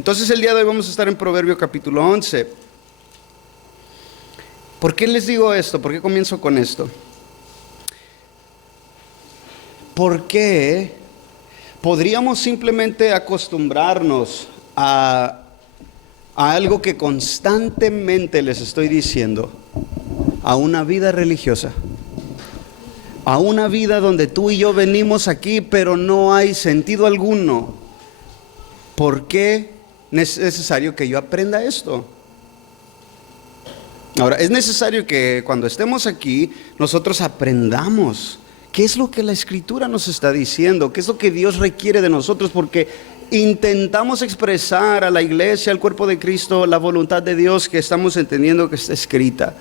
Entonces el día de hoy vamos a estar en Proverbio capítulo 11. ¿Por qué les digo esto? ¿Por qué comienzo con esto? Porque podríamos simplemente acostumbrarnos a algo que constantemente les estoy diciendo, a una vida religiosa, a una vida donde tú y yo venimos aquí, pero no hay sentido alguno. ¿Por qué es necesario que yo aprenda esto? Ahora, es necesario que cuando estemos aquí, nosotros aprendamos qué es lo que la Escritura nos está diciendo, qué es lo que Dios requiere de nosotros, porque intentamos expresar a la iglesia, al cuerpo de Cristo, la voluntad de Dios que estamos entendiendo que está escrita,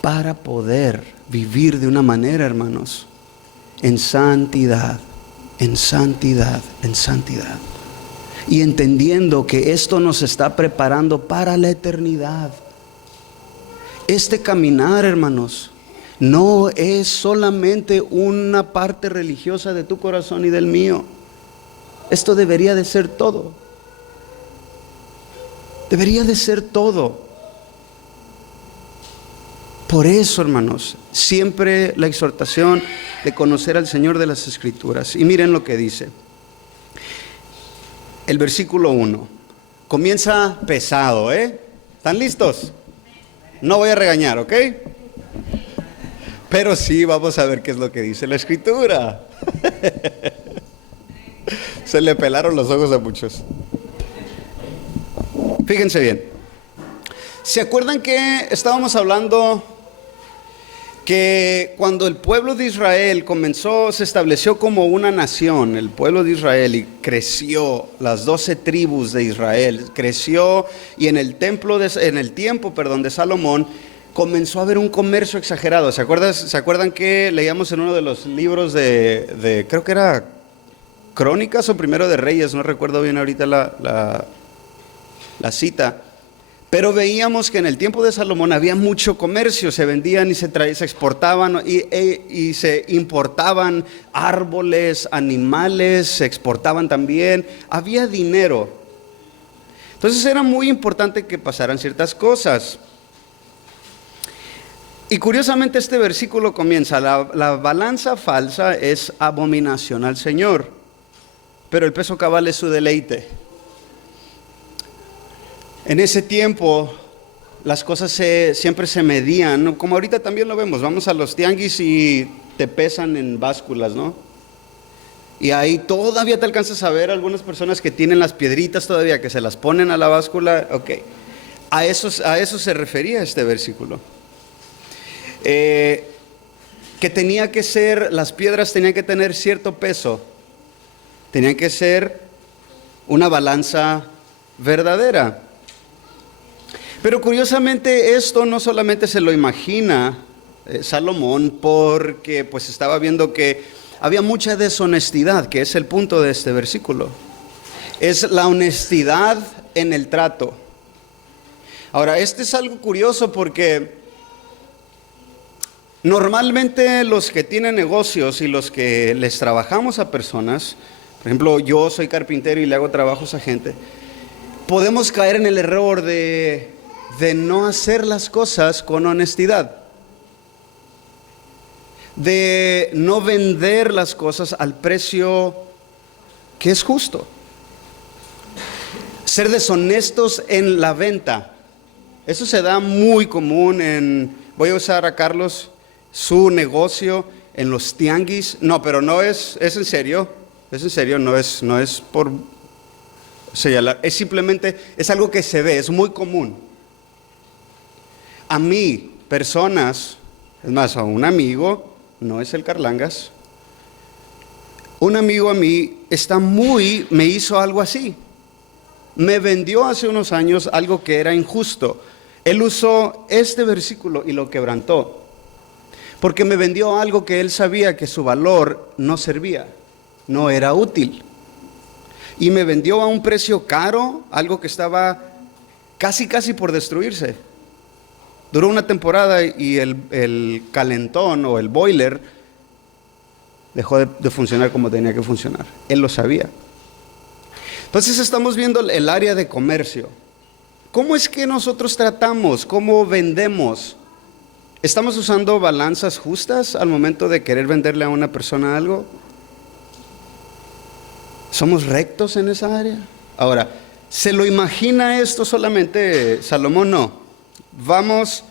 para poder vivir de una manera, hermanos, en santidad, en santidad, en santidad. Y entendiendo que esto nos está preparando para la eternidad. Este caminar, hermanos, no es solamente una parte religiosa de tu corazón y del mío. Esto debería de ser todo. Debería de ser todo. Por eso, hermanos, siempre la exhortación de conocer al Señor de las Escrituras. Y miren lo que dice. El versículo 1. Comienza pesado, ¿eh? ¿Están listos? No voy a regañar, ¿ok? Pero sí vamos a ver qué es lo que dice la Escritura. Se le pelaron los ojos a muchos. Fíjense bien. ¿Se acuerdan que estábamos hablando que cuando el pueblo de Israel se estableció como una nación, el pueblo de Israel, y creció, las 12 tribus de Israel, creció, y en el tiempo de Salomón, comenzó a haber un comercio exagerado? ¿Se acuerdan que leíamos en uno de los libros de creo que era Crónicas o Primero de Reyes, no recuerdo bien ahorita la cita? Pero veíamos que en el tiempo de Salomón había mucho comercio, se vendían y se exportaban y se importaban árboles, animales, se exportaban también, había dinero. Entonces era muy importante que pasaran ciertas cosas. Y curiosamente este versículo comienza, la balanza falsa es abominación al Señor, pero el peso cabal es su deleite. En ese tiempo las cosas siempre se medían, ¿no? Como ahorita también lo vemos, vamos a los tianguis y te pesan en básculas, ¿no? Y ahí todavía te alcanzas a ver algunas personas que tienen las piedritas todavía, que se las ponen a la báscula. Ok, a eso se refería este versículo. Que tenía que ser, las piedras tenían que tener cierto peso, tenían que ser una balanza verdadera. Pero curiosamente esto no solamente se lo imagina Salomón, porque pues estaba viendo que había mucha deshonestidad, que es el punto de este versículo. Es la honestidad en el trato. Ahora, este es algo curioso porque normalmente los que tienen negocios y los que les trabajamos a personas, por ejemplo, yo soy carpintero y le hago trabajos a gente, podemos caer en el error de no hacer las cosas con honestidad, de no vender las cosas al precio que es justo, ser deshonestos en la venta. Eso se da muy común voy a usar a Carlos, su negocio en los tianguis. No, pero no es en serio, no es por señalar, es simplemente, es algo que se ve, es muy común. A mí, personas, es más, a un amigo, no es el Carlangas, un amigo a mí me hizo algo así. Me vendió hace unos años algo que era injusto. Él usó este versículo y lo quebrantó, porque me vendió algo que él sabía que su valor no servía, no era útil. Y me vendió a un precio caro, algo que estaba casi por destruirse. Duró una temporada y el calentón o el boiler dejó de funcionar como tenía que funcionar. Él lo sabía. Entonces estamos viendo el área de comercio. ¿Cómo es que nosotros tratamos? ¿Cómo vendemos? ¿Estamos usando balanzas justas al momento de querer venderle a una persona algo? ¿Somos rectos en esa área? Ahora, ¿se lo imagina esto solamente Salomón? No. Vamos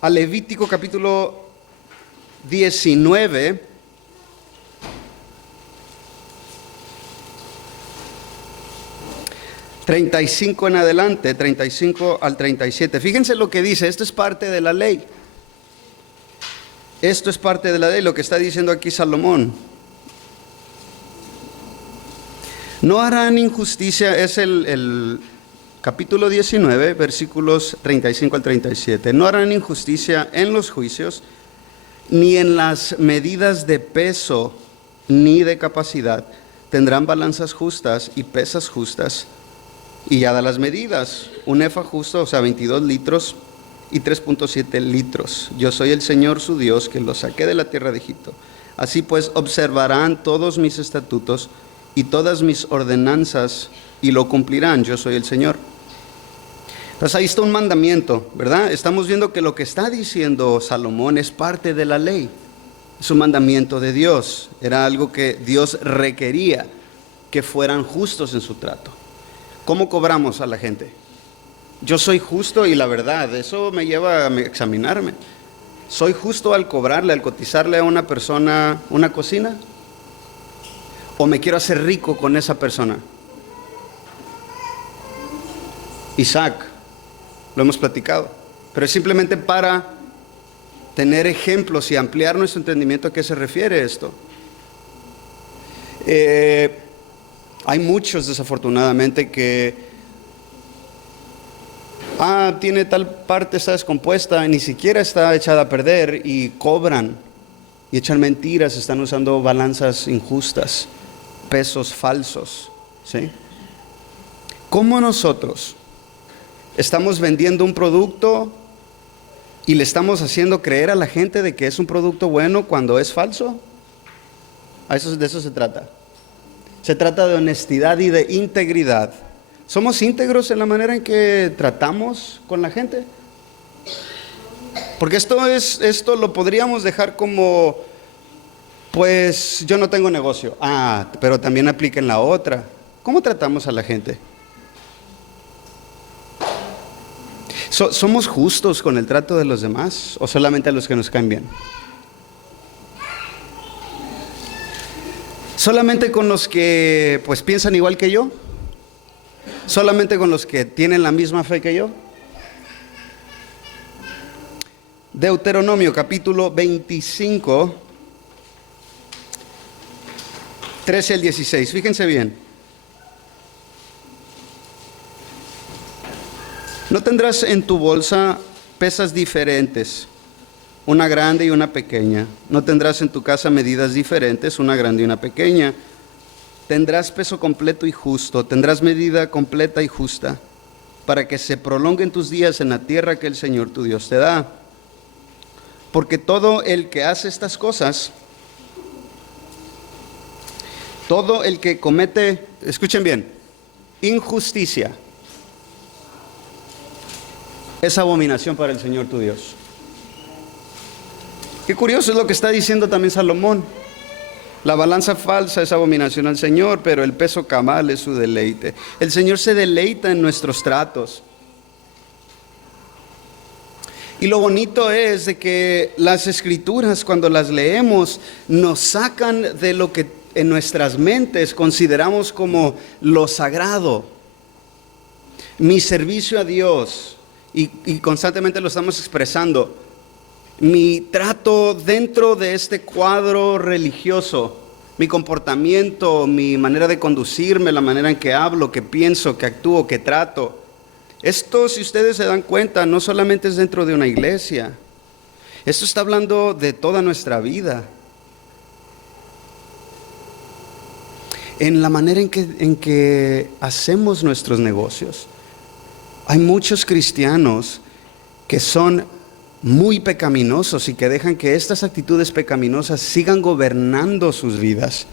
a Levítico capítulo 19. ...35 en adelante, 35 al 37. Fíjense lo que dice, esto es parte de la ley. Esto es parte de la ley, lo que está diciendo aquí Salomón. No harán injusticia, es el capítulo 19, versículos 35 al 37. No harán injusticia en los juicios, ni en las medidas de peso, ni de capacidad. Tendrán balanzas justas y pesas justas. Y ya da las medidas, un efa justo, o sea 22 litros y 3.7 litros. Yo soy el Señor su Dios, que los saqué de la tierra de Egipto. Así pues observarán todos mis estatutos y todas mis ordenanzas y lo cumplirán. Yo soy el Señor. Entonces ahí está un mandamiento, ¿verdad? Estamos viendo que lo que está diciendo Salomón es parte de la ley. Es un mandamiento de Dios. Era algo que Dios requería, que fueran justos en su trato. ¿Cómo cobramos a la gente? Yo soy justo y la verdad, eso me lleva a examinarme. ¿Soy justo al cobrarle, al cotizarle a una persona una cocina? ¿O me quiero hacer rico con esa persona? Isaac, lo hemos platicado, pero es simplemente para tener ejemplos y ampliar nuestro entendimiento a qué se refiere esto. Hay muchos, desafortunadamente, que tiene tal parte, está descompuesta, ni siquiera está echada a perder, y cobran y echan mentiras, están usando balanzas injustas, pesos falsos, ¿sí? ¿Cómo nosotros estamos vendiendo un producto y le estamos haciendo creer a la gente de que es un producto bueno cuando es falso? De eso se trata. Se trata de honestidad y de integridad. ¿Somos íntegros en la manera en que tratamos con la gente? Porque esto lo podríamos dejar como, pues yo no tengo negocio. Pero también aplica en la otra. ¿Cómo tratamos a la gente? ¿Somos justos con el trato de los demás o solamente a los que nos caen bien? ¿Solamente con los que pues piensan igual que yo? ¿Solamente con los que tienen la misma fe que yo? Deuteronomio capítulo 25, 13 al 16. Fíjense bien. No tendrás en tu bolsa pesas diferentes, una grande y una pequeña. No tendrás en tu casa medidas diferentes, una grande y una pequeña. Tendrás peso completo y justo, tendrás medida completa y justa, para que se prolonguen tus días en la tierra que el Señor tu Dios te da. Porque todo el que hace estas cosas, todo el que comete, escuchen bien, injusticia, es abominación para el Señor tu Dios. Qué curioso es lo que está diciendo también Salomón. La balanza falsa es abominación al Señor, pero el peso cabal es su deleite. El Señor se deleita en nuestros tratos. Y lo bonito es de que las Escrituras, cuando las leemos, nos sacan de lo que en nuestras mentes consideramos como lo sagrado. Mi servicio a Dios, y constantemente lo estamos expresando, mi trato dentro de este cuadro religioso, mi comportamiento, mi manera de conducirme, la manera en que hablo, que pienso, que actúo, que trato. Esto, si ustedes se dan cuenta, no solamente es dentro de una iglesia. Esto está hablando de toda nuestra vida. En la manera en que hacemos nuestros negocios. Hay muchos cristianos que son muy pecaminosos y que dejan que estas actitudes pecaminosas sigan gobernando sus vidas,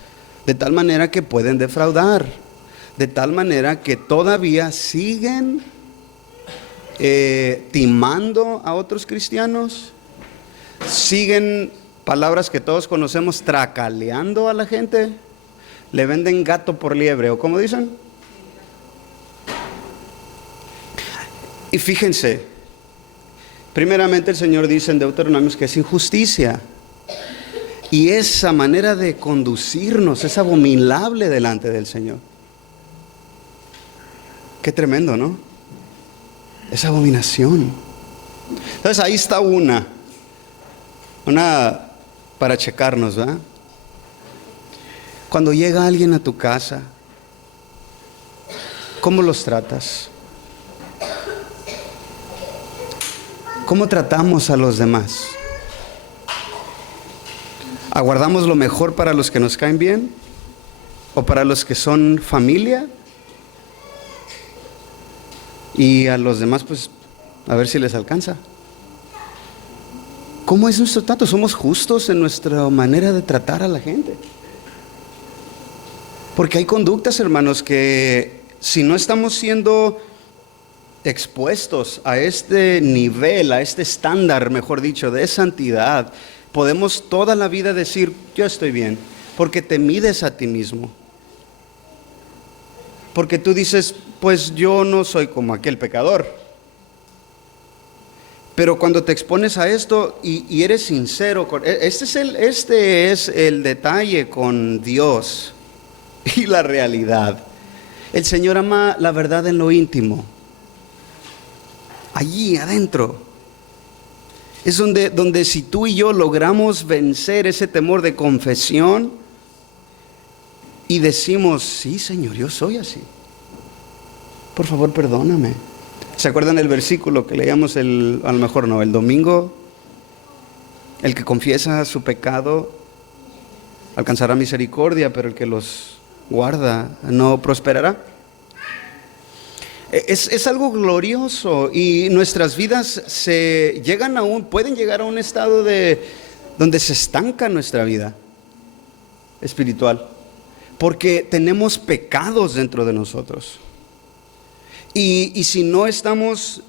de tal manera que pueden defraudar, de tal manera que todavía siguen timando a otros cristianos, siguen, palabras que todos conocemos, tracaleando a la gente, le venden gato por liebre, o como dicen. Y fíjense, primeramente el Señor dice en Deuteronomios que es injusticia. Y esa manera de conducirnos es abominable delante del Señor. Qué tremendo, ¿no? Es abominación. Entonces ahí está una para checarnos, ¿verdad? Cuando llega alguien a tu casa, ¿cómo los tratas? ¿Cómo tratamos a los demás? ¿Aguardamos lo mejor para los que nos caen bien? ¿O para los que son familia? Y a los demás, pues, a ver si les alcanza. ¿Cómo es nuestro trato? ¿Somos justos en nuestra manera de tratar a la gente? Porque hay conductas, hermanos, que si no estamos siendo expuestos a este nivel, a este estándar, mejor dicho, de santidad, podemos toda la vida decir, yo estoy bien, porque te mides a ti mismo. Porque tú dices, pues yo no soy como aquel pecador. Pero cuando te expones a esto y eres sincero, este es el detalle con Dios y la realidad. El Señor ama la verdad en lo íntimo. Allí adentro es donde si tú y yo logramos vencer ese temor de confesión y decimos, sí, Señor, yo soy así, por favor perdóname. ¿Se acuerdan el versículo que leíamos a lo mejor no, el domingo? El que confiesa su pecado alcanzará misericordia, pero el que los guarda no prosperará. Es algo glorioso, y nuestras vidas pueden llegar a un estado donde se estanca nuestra vida espiritual, porque tenemos pecados dentro de nosotros. Y si no estamos,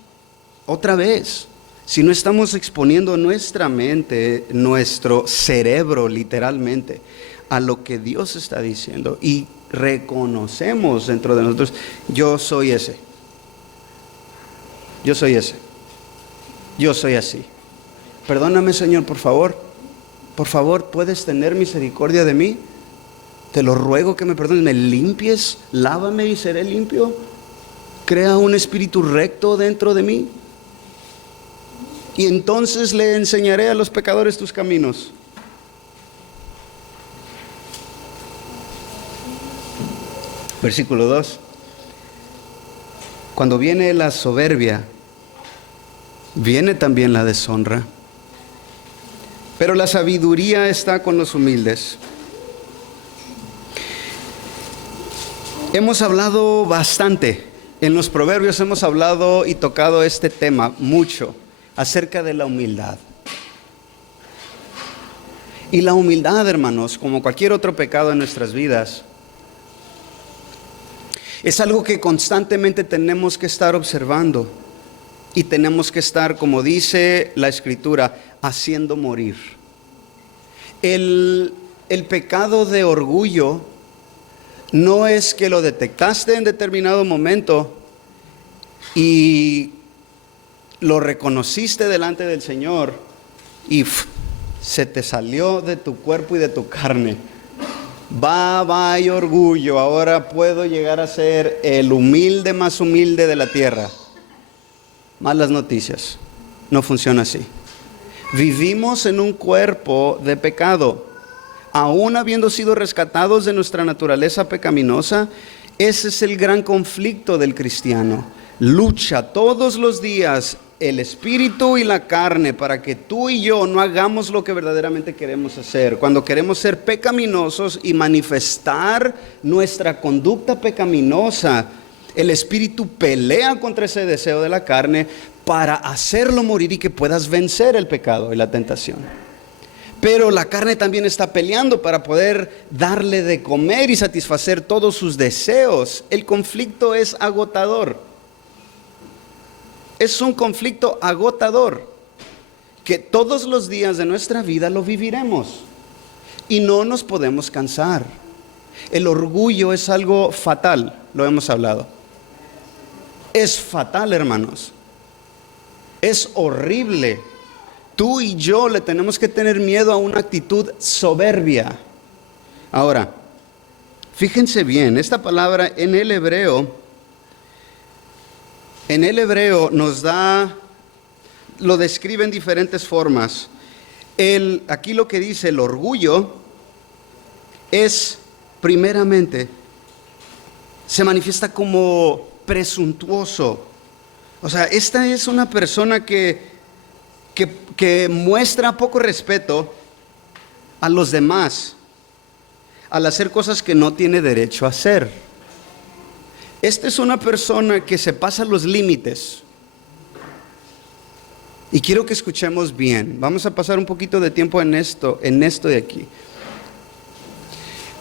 otra vez, si no estamos exponiendo nuestra mente, nuestro cerebro literalmente, a lo que Dios está diciendo, y reconocemos dentro de nosotros, yo soy ese. Yo soy ese. Yo soy así. Perdóname, Señor, por favor. Por favor, ¿puedes tener misericordia de mí? Te lo ruego que me perdones, me limpies, lávame y seré limpio. Crea un espíritu recto dentro de mí. Y entonces le enseñaré a los pecadores tus caminos. Versículo 2. Cuando viene la soberbia, viene también la deshonra. Pero la sabiduría está con los humildes. Hemos hablado bastante. En los proverbios hemos hablado y tocado este tema mucho acerca de la humildad. Y la humildad, hermanos, como cualquier otro pecado en nuestras vidas, es algo que constantemente tenemos que estar observando y tenemos que estar, como dice la Escritura, haciendo morir. El pecado de orgullo no es que lo detectaste en determinado momento y lo reconociste delante del Señor y se te salió de tu cuerpo y de tu carne. Hay orgullo, ahora puedo llegar a ser el humilde más humilde de la tierra. Malas noticias, no funciona así. Vivimos en un cuerpo de pecado. Aún habiendo sido rescatados de nuestra naturaleza pecaminosa, ese es el gran conflicto del cristiano. Lucha todos los días el espíritu y la carne para que tú y yo no hagamos lo que verdaderamente queremos hacer. Cuando queremos ser pecaminosos y manifestar nuestra conducta pecaminosa, el espíritu pelea contra ese deseo de la carne para hacerlo morir y que puedas vencer el pecado y la tentación. Pero la carne también está peleando para poder darle de comer y satisfacer todos sus deseos. El conflicto es agotador. Es un conflicto agotador que todos los días de nuestra vida lo viviremos y no nos podemos cansar. El orgullo es algo fatal, lo hemos hablado. Es fatal, hermanos. Es horrible. Tú y yo le tenemos que tener miedo a una actitud soberbia. Ahora, fíjense bien, esta palabra en el hebreo nos da, lo describe en diferentes formas. Aquí lo que dice el orgullo es, primeramente, se manifiesta como presuntuoso. O sea, esta es una persona que muestra poco respeto a los demás al hacer cosas que no tiene derecho a hacer. Esta es una persona que se pasa los límites. Y quiero que escuchemos bien. Vamos a pasar un poquito de tiempo en esto de aquí.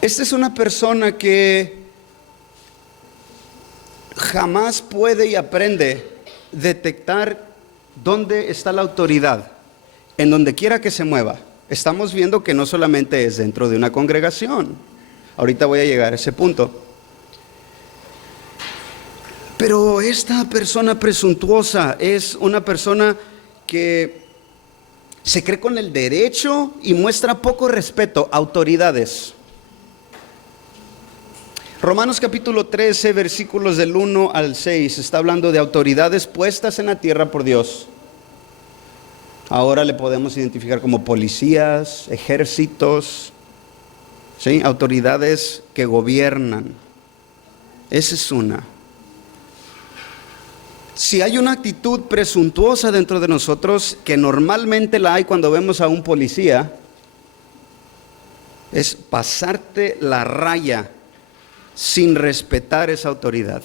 Esta es una persona que jamás puede y aprende detectar dónde está la autoridad, en donde quiera que se mueva. Estamos viendo que no solamente es dentro de una congregación. Ahorita voy a llegar a ese punto. Pero esta persona presuntuosa es una persona que se cree con el derecho y muestra poco respeto a autoridades. Romanos capítulo 13, versículos del 1 al 6, está hablando de autoridades puestas en la tierra por Dios. Ahora le podemos identificar como policías, ejércitos, ¿sí? Autoridades que gobiernan. Esa es una. Si hay una actitud presuntuosa dentro de nosotros, que normalmente la hay cuando vemos a un policía, es pasarte la raya sin respetar esa autoridad.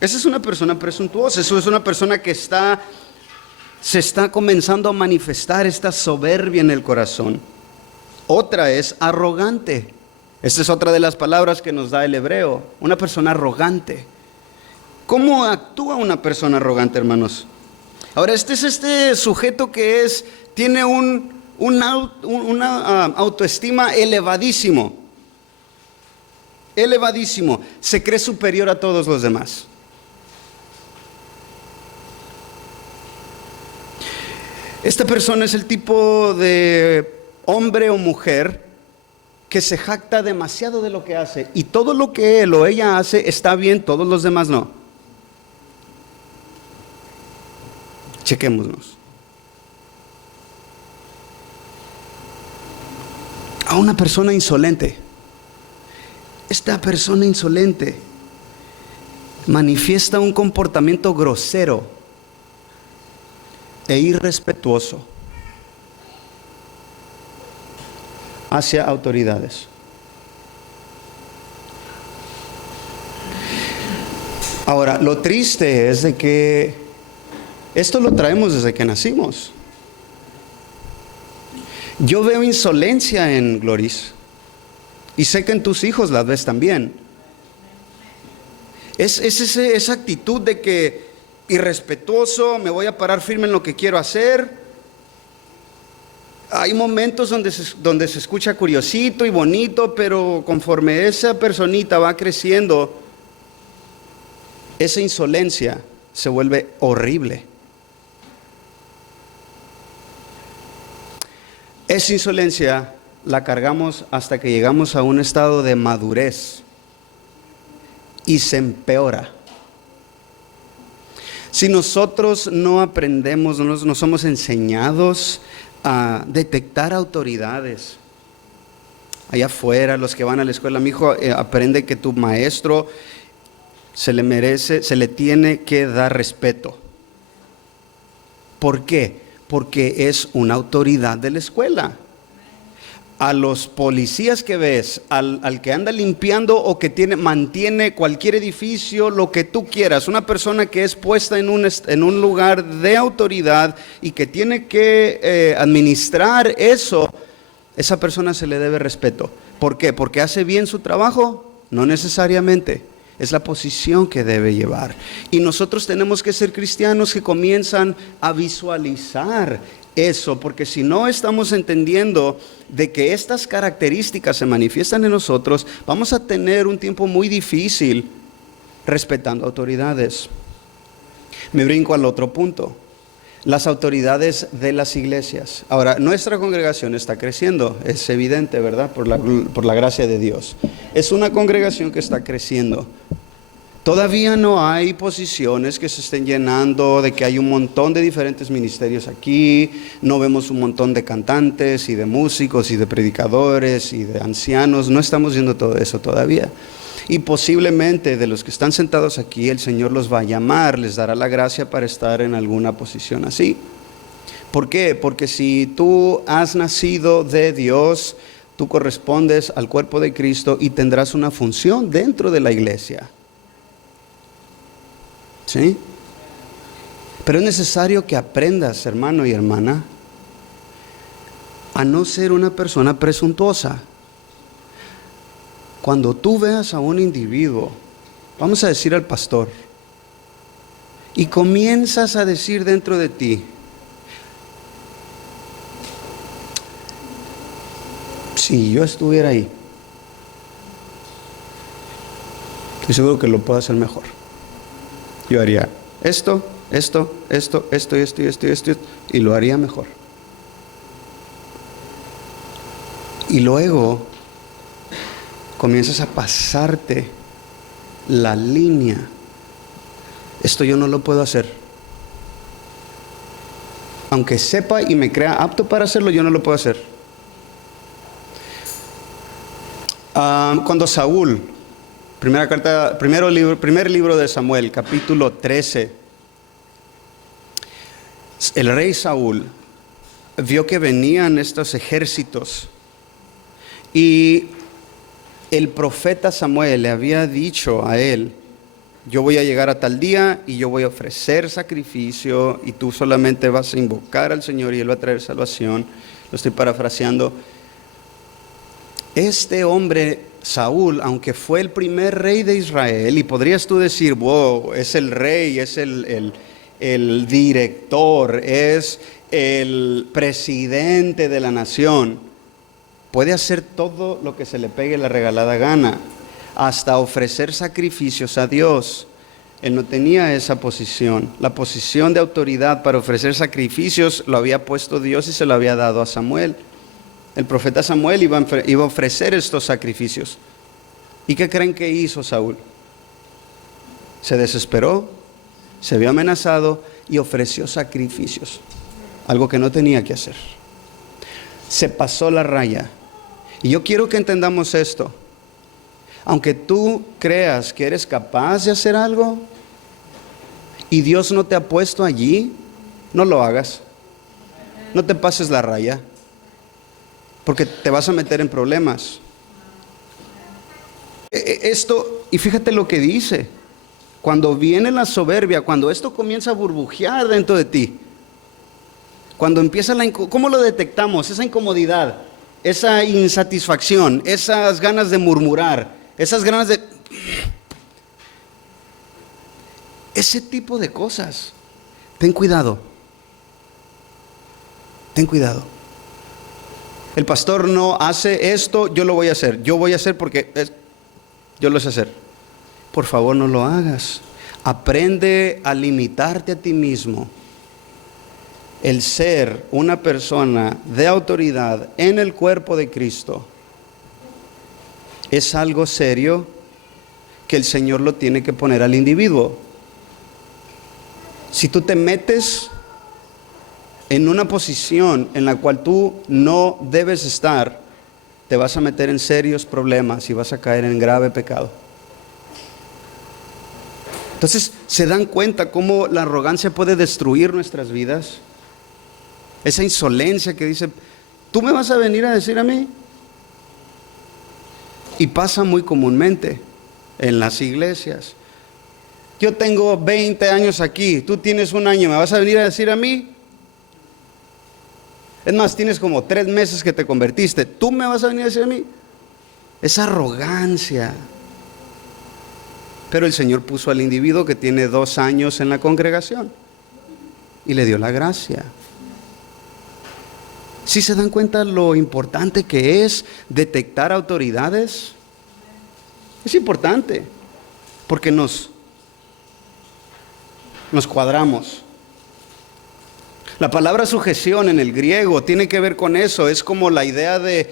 Esa es una persona presuntuosa. Eso es una persona que se está comenzando a manifestar esta soberbia en el corazón. Otra es arrogante. Esta es otra de las palabras que nos da el hebreo. Una persona arrogante. ¿Cómo actúa una persona arrogante, hermanos? Ahora, este es este sujeto que tiene una autoestima elevadísimo. Elevadísimo, se cree superior a todos los demás. Esta persona es el tipo de hombre o mujer que se jacta demasiado de lo que hace, y todo lo que él o ella hace está bien, todos los demás no. Chequémonos. A una persona insolente. Esta persona insolente manifiesta un comportamiento grosero e irrespetuoso hacia autoridades. Ahora, lo triste es de que esto lo traemos desde que nacimos. Yo veo insolencia en Gloris. Y sé que en tus hijos las ves también. Es esa actitud de que irrespetuoso, me voy a parar firme en lo que quiero hacer. Hay momentos donde se escucha curiosito y bonito, pero conforme esa personita va creciendo, esa insolencia se vuelve horrible. Esa insolencia la cargamos hasta que llegamos a un estado de madurez y se empeora. Si nosotros no aprendemos, no somos enseñados a detectar autoridades. Allá afuera, los que van a la escuela, mi hijo, aprende que tu maestro se le tiene que dar respeto. ¿Por qué? Porque es una autoridad de la escuela. a los policías que ves, al que anda limpiando o que mantiene cualquier edificio, lo que tú quieras, una persona que es puesta en un lugar de autoridad y que tiene que administrar eso, esa persona se le debe respeto. ¿Por qué? ¿Porque hace bien su trabajo? No necesariamente. Es la posición que debe llevar. Y nosotros tenemos que ser cristianos que comienzan a visualizar eso, porque si no estamos entendiendo de que estas características se manifiestan en nosotros, vamos a tener un tiempo muy difícil respetando autoridades. Me brinco al otro punto. Las autoridades de las iglesias. Ahora, nuestra congregación está creciendo, es evidente, ¿verdad? Por la gracia de Dios. Es una congregación que está creciendo. Todavía no hay posiciones que se estén llenando, de que hay un montón de diferentes ministerios aquí, no vemos un montón de cantantes y de músicos y de predicadores y de ancianos, no estamos viendo todo eso todavía. Y posiblemente de los que están sentados aquí, el Señor los va a llamar, les dará la gracia para estar en alguna posición así. ¿Por qué? Porque si tú has nacido de Dios, tú correspondes al cuerpo de Cristo y tendrás una función dentro de la iglesia. ¿Sí? Pero es necesario que aprendas, hermano y hermana, a no ser una persona presuntuosa. Cuando tú veas a un individuo, vamos a decir al pastor, y comienzas a decir dentro de ti, si yo estuviera ahí, estoy seguro que lo puedo hacer mejor. Yo haría esto, y lo haría mejor. Y luego comienzas a pasarte la línea. Esto yo no lo puedo hacer. Aunque sepa y me crea apto para hacerlo, yo no lo puedo hacer. Cuando Saúl, primer libro de Samuel, capítulo 13, el rey Saúl vio que venían estos ejércitos y el profeta Samuel le había dicho a él: yo voy a llegar a tal día y yo voy a ofrecer sacrificio y tú solamente vas a invocar al Señor y Él va a traer salvación. Lo estoy parafraseando. Este hombre Saúl, aunque fue el primer rey de Israel, y podrías tú decir, wow, es el rey, es el director, es el presidente de la nación, puede hacer todo lo que se le pegue la regalada gana, hasta ofrecer sacrificios a Dios. Él no tenía esa posición. La posición de autoridad para ofrecer sacrificios lo había puesto Dios y se lo había dado a Samuel. El profeta Samuel iba a ofrecer estos sacrificios. ¿Y qué creen que hizo Saúl? Se desesperó, se vio amenazado y ofreció sacrificios, algo que no tenía que hacer. Se pasó la raya. Y yo quiero que entendamos esto. Aunque tú creas que eres capaz de hacer algo y Dios no te ha puesto allí, no lo hagas. No te pases la raya, porque te vas a meter en problemas. Esto, y fíjate lo que dice, cuando viene la soberbia, cuando esto comienza a burbujear dentro de ti, cuando empieza ¿cómo lo detectamos? Esa incomodidad, esa insatisfacción, esas ganas de murmurar, esas ganas de... ese tipo de cosas. Ten cuidado. Ten cuidado. El pastor no hace esto, yo lo voy a hacer. Yo voy a hacer porque yo lo sé hacer. Por favor, no lo hagas. Aprende a limitarte a ti mismo. El ser una persona de autoridad en el cuerpo de Cristo es algo serio que el Señor lo tiene que poner al individuo. Si tú te metes en una posición en la cual tú no debes estar, te vas a meter en serios problemas y vas a caer en grave pecado. Entonces, ¿se dan cuenta cómo la arrogancia puede destruir nuestras vidas? Esa insolencia que dice, ¿tú me vas a venir a decir a mí? Y pasa muy comúnmente en las iglesias. Yo tengo 20 años aquí, tú tienes un año, ¿me vas a venir a decir a mí? Es más, tienes como 3 meses que te convertiste, ¿tú me vas a venir a decir a mí? Es arrogancia. Pero el Señor puso al individuo que tiene 2 años en la congregación y le dio la gracia. ¿Sí se dan cuenta lo importante que es detectar autoridades? Es importante porque nos cuadramos. La palabra sujeción en el griego tiene que ver con eso. Es como la idea de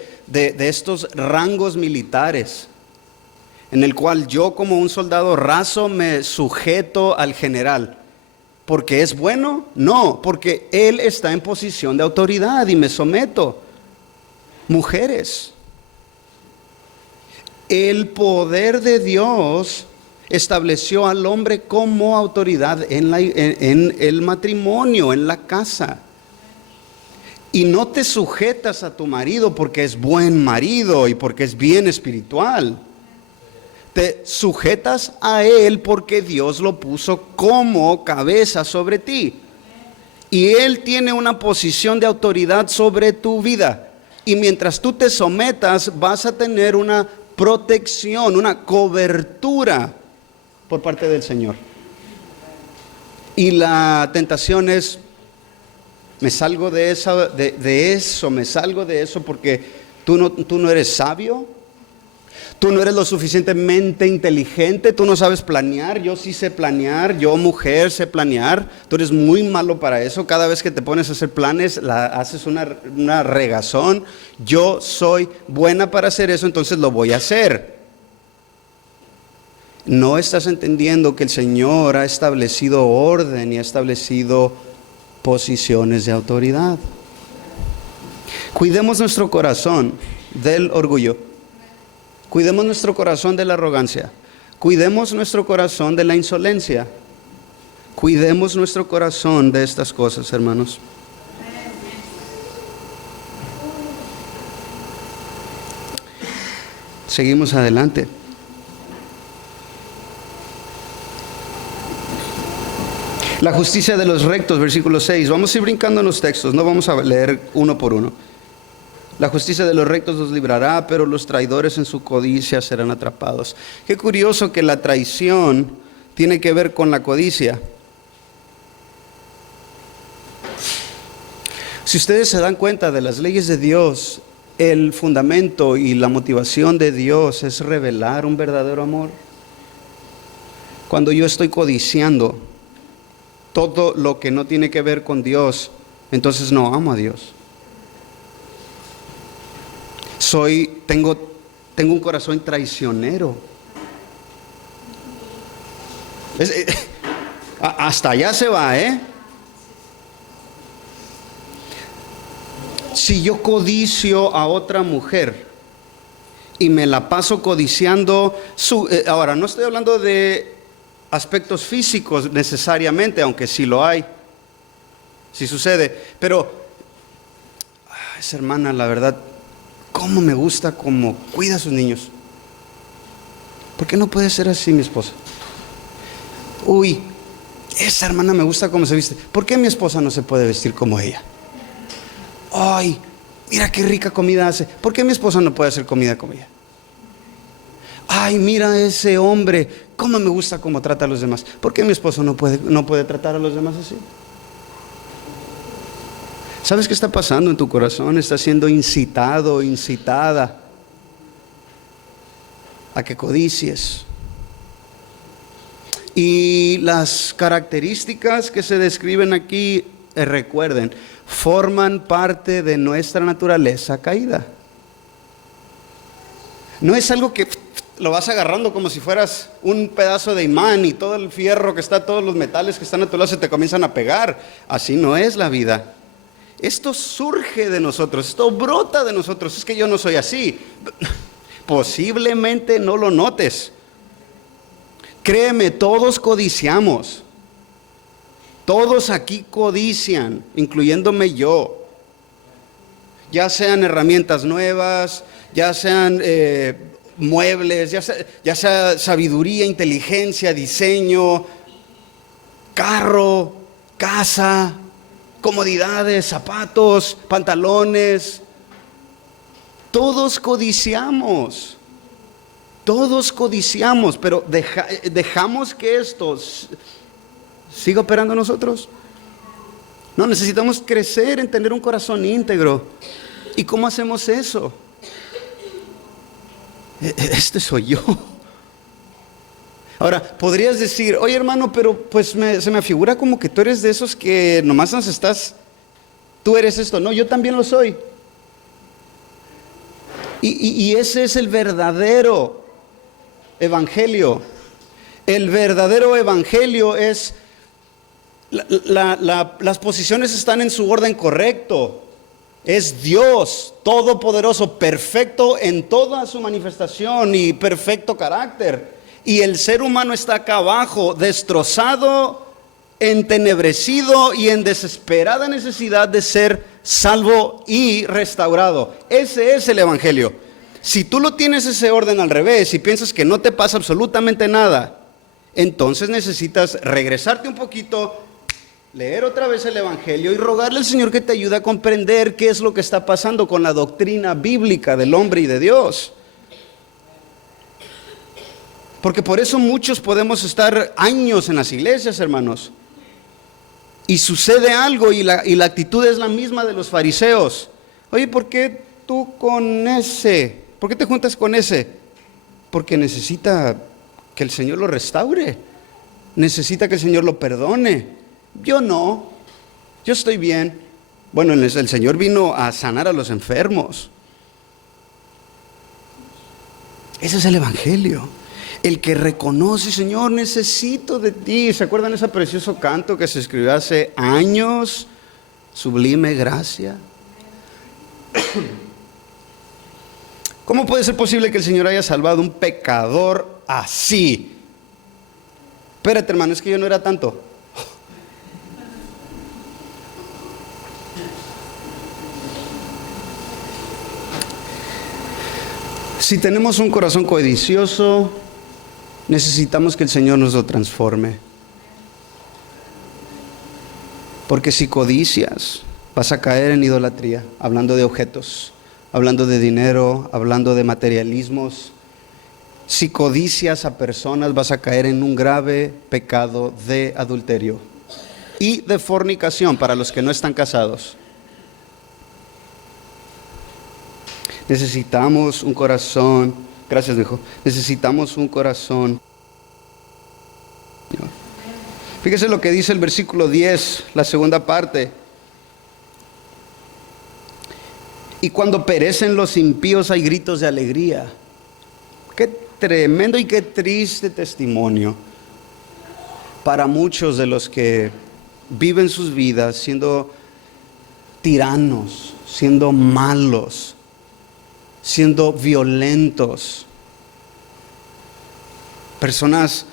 estos rangos militares, en el cual yo como un soldado raso me sujeto al general. ¿Porque es bueno? No, porque él está en posición de autoridad y me someto. Mujeres, el poder de Dios estableció al hombre como autoridad en el matrimonio, en la casa. Y no te sujetas a tu marido porque es buen marido y porque es bien espiritual. Te sujetas a él porque Dios lo puso como cabeza sobre ti. Y él tiene una posición de autoridad sobre tu vida. Y mientras tú te sometas, vas a tener una protección, una cobertura por parte del Señor. Y la tentación es, me salgo de eso porque tú no eres sabio. Tú no eres lo suficientemente inteligente, tú no sabes planear. Yo sí sé planear, yo mujer sé planear. Tú eres muy malo para eso. Cada vez que te pones a hacer planes, haces una regazón. Yo soy buena para hacer eso, entonces lo voy a hacer. No estás entendiendo que el Señor ha establecido orden y ha establecido posiciones de autoridad. Cuidemos nuestro corazón del orgullo. Cuidemos nuestro corazón de la arrogancia. Cuidemos nuestro corazón de la insolencia. Cuidemos nuestro corazón de estas cosas, hermanos. Seguimos adelante. La justicia de los rectos, versículo 6. Vamos a ir brincando en los textos, no vamos a leer uno por uno. La justicia de los rectos los librará, pero los traidores en su codicia serán atrapados. Qué curioso que la traición tiene que ver con la codicia. Si ustedes se dan cuenta de las leyes de Dios, el fundamento y la motivación de Dios es revelar un verdadero amor. Cuando yo estoy codiciando todo lo que no tiene que ver con Dios, entonces no amo a Dios. Tengo un corazón traicionero. Hasta allá se va, ¿eh? Si yo codicio a otra mujer y me la paso codiciando ahora no estoy hablando de aspectos físicos necesariamente, aunque sí lo hay, sí sucede, pero esa hermana, la verdad, cómo me gusta cómo cuida a sus niños. ¿Por qué no puede ser así mi esposa? Uy, esa hermana me gusta cómo se viste. ¿Por qué mi esposa no se puede vestir como ella? Ay, mira qué rica comida hace. ¿Por qué mi esposa no puede hacer comida como ella? Ay, mira ese hombre, cómo me gusta cómo trata a los demás. ¿Por qué mi esposo no puede tratar a los demás así? ¿Sabes qué está pasando en tu corazón? Estás siendo incitado, incitada a que codicies. Y las características que se describen aquí, recuerden, forman parte de nuestra naturaleza caída. No es algo que lo vas agarrando como si fueras un pedazo de imán y todo el fierro que está, todos los metales que están a tu lado se te comienzan a pegar. Así no es la vida. Esto surge de nosotros, esto brota de nosotros. Es que yo no soy así. Posiblemente no lo notes. Créeme, todos codiciamos. Todos aquí codician, incluyéndome yo. Ya sean herramientas nuevas, ya sean muebles, ya sea sabiduría, inteligencia, diseño, carro, casa, comodidades, zapatos, pantalones. Todos codiciamos, pero dejamos que esto siga operando en nosotros. No, necesitamos crecer en tener un corazón íntegro. ¿Y cómo hacemos eso? Este soy yo. Ahora, podrías decir, oye hermano, pero pues se me figura como que tú eres de esos que nomás tú eres esto. No, yo también lo soy. Y ese es el verdadero evangelio. El verdadero evangelio es, las posiciones están en su orden correcto. Es Dios todopoderoso, perfecto en toda su manifestación y perfecto carácter. Y el ser humano está acá abajo, destrozado, entenebrecido y en desesperada necesidad de ser salvo y restaurado. Ese es el evangelio. Si tú lo tienes ese orden al revés y piensas que no te pasa absolutamente nada, entonces necesitas regresarte un poquito, leer otra vez el evangelio y rogarle al Señor que te ayude a comprender qué es lo que está pasando con la doctrina bíblica del hombre y de Dios. Porque por eso muchos podemos estar años en las iglesias, hermanos, y sucede algo y la actitud es la misma de los fariseos. Oye, ¿por qué tú con ese? ¿Por qué te juntas con ese? Porque necesita que el Señor lo restaure, necesita que el Señor lo perdone. Yo no, yo estoy bien. Bueno, el Señor vino a sanar a los enfermos. Ese es el evangelio. El que reconoce, Señor, necesito de ti. ¿Se acuerdan ese precioso canto que se escribió hace años? Sublime gracia. ¿Cómo puede ser posible que el Señor haya salvado a un pecador así? Espérate, hermano, es que yo no era tanto. Si tenemos un corazón codicioso, necesitamos que el Señor nos lo transforme. Porque si codicias, vas a caer en idolatría, hablando de objetos, hablando de dinero, hablando de materialismos. Si codicias a personas, vas a caer en un grave pecado de adulterio y de fornicación para los que no están casados. Necesitamos un corazón, gracias hijo, necesitamos un corazón. Fíjese lo que dice el versículo 10, la segunda parte. Y cuando perecen los impíos hay gritos de alegría. Qué tremendo y qué triste testimonio para muchos de los que viven sus vidas siendo tiranos, siendo malos, siendo violentos. Personas,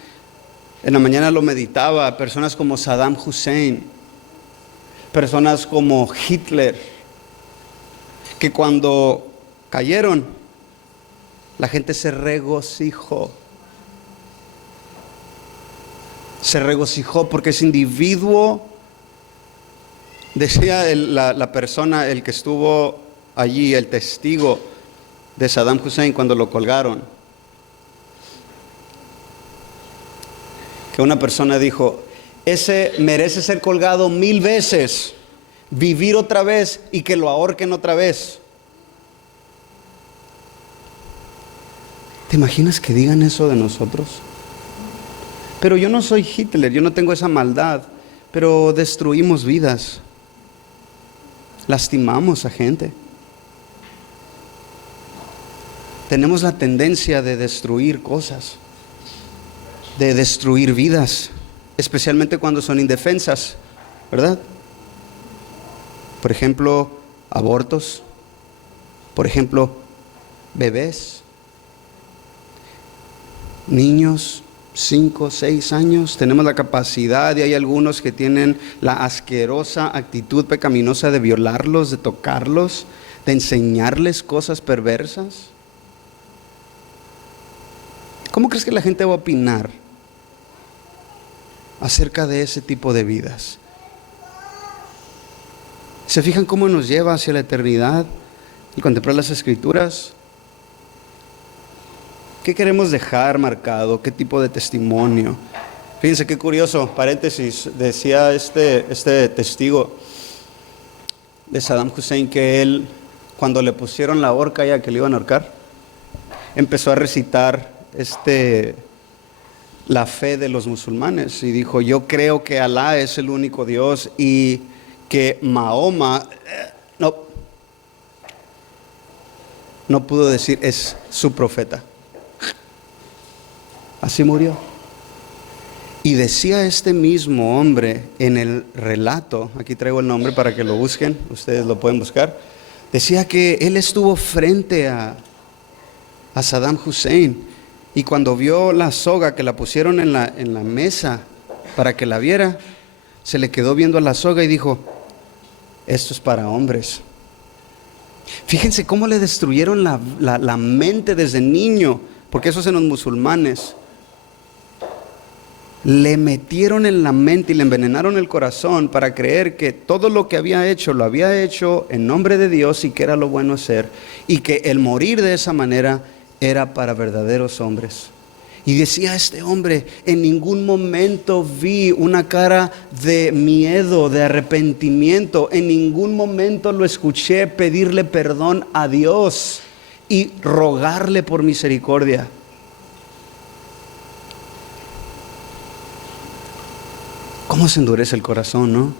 en la mañana lo meditaba, personas como Saddam Hussein, personas como Hitler, que cuando cayeron, la gente se regocijó. Se regocijó porque ese individuo, decía la persona, el que estuvo allí, el testigo de Saddam Hussein cuando lo colgaron, que una persona dijo, ese merece ser colgado 1000 veces, vivir otra vez y que lo ahorquen otra vez. ¿Te imaginas que digan eso de nosotros? Pero yo no soy Hitler, yo no tengo esa maldad, pero destruimos vidas, lastimamos a gente. Tenemos la tendencia de destruir cosas, de destruir vidas, especialmente cuando son indefensas, ¿verdad? Por ejemplo, abortos, por ejemplo, bebés, niños, 5, 6 años, tenemos la capacidad, y hay algunos que tienen la asquerosa actitud pecaminosa de violarlos, de tocarlos, de enseñarles cosas perversas. ¿Cómo crees que la gente va a opinar acerca de ese tipo de vidas? ¿Se fijan cómo nos lleva hacia la eternidad el contemplar las Escrituras? ¿Qué queremos dejar marcado? ¿Qué tipo de testimonio? Fíjense qué curioso, paréntesis, decía este testigo de Saddam Hussein que él, cuando le pusieron la horca ya que le iban a ahorcar, empezó a recitar la fe de los musulmanes y dijo: yo creo que Alá es el único Dios y que Mahoma no pudo decir es su profeta. Así murió. Y decía este mismo hombre en el relato, aquí traigo el nombre para que lo busquen, ustedes lo pueden buscar, decía que él estuvo frente a Saddam Hussein y cuando vio la soga que la pusieron en la mesa para que la viera, se le quedó viendo a la soga y dijo: esto es para hombres. Fíjense cómo le destruyeron la mente desde niño, porque eso es en los musulmanes. Le metieron en la mente y le envenenaron el corazón para creer que todo lo que había hecho, lo había hecho en nombre de Dios y que era lo bueno hacer, y que el morir de esa manera era para verdaderos hombres. Y decía este hombre: en ningún momento vi una cara de miedo, de arrepentimiento, en ningún momento lo escuché pedirle perdón a Dios y rogarle por misericordia. ¿Cómo se endurece el corazón, no?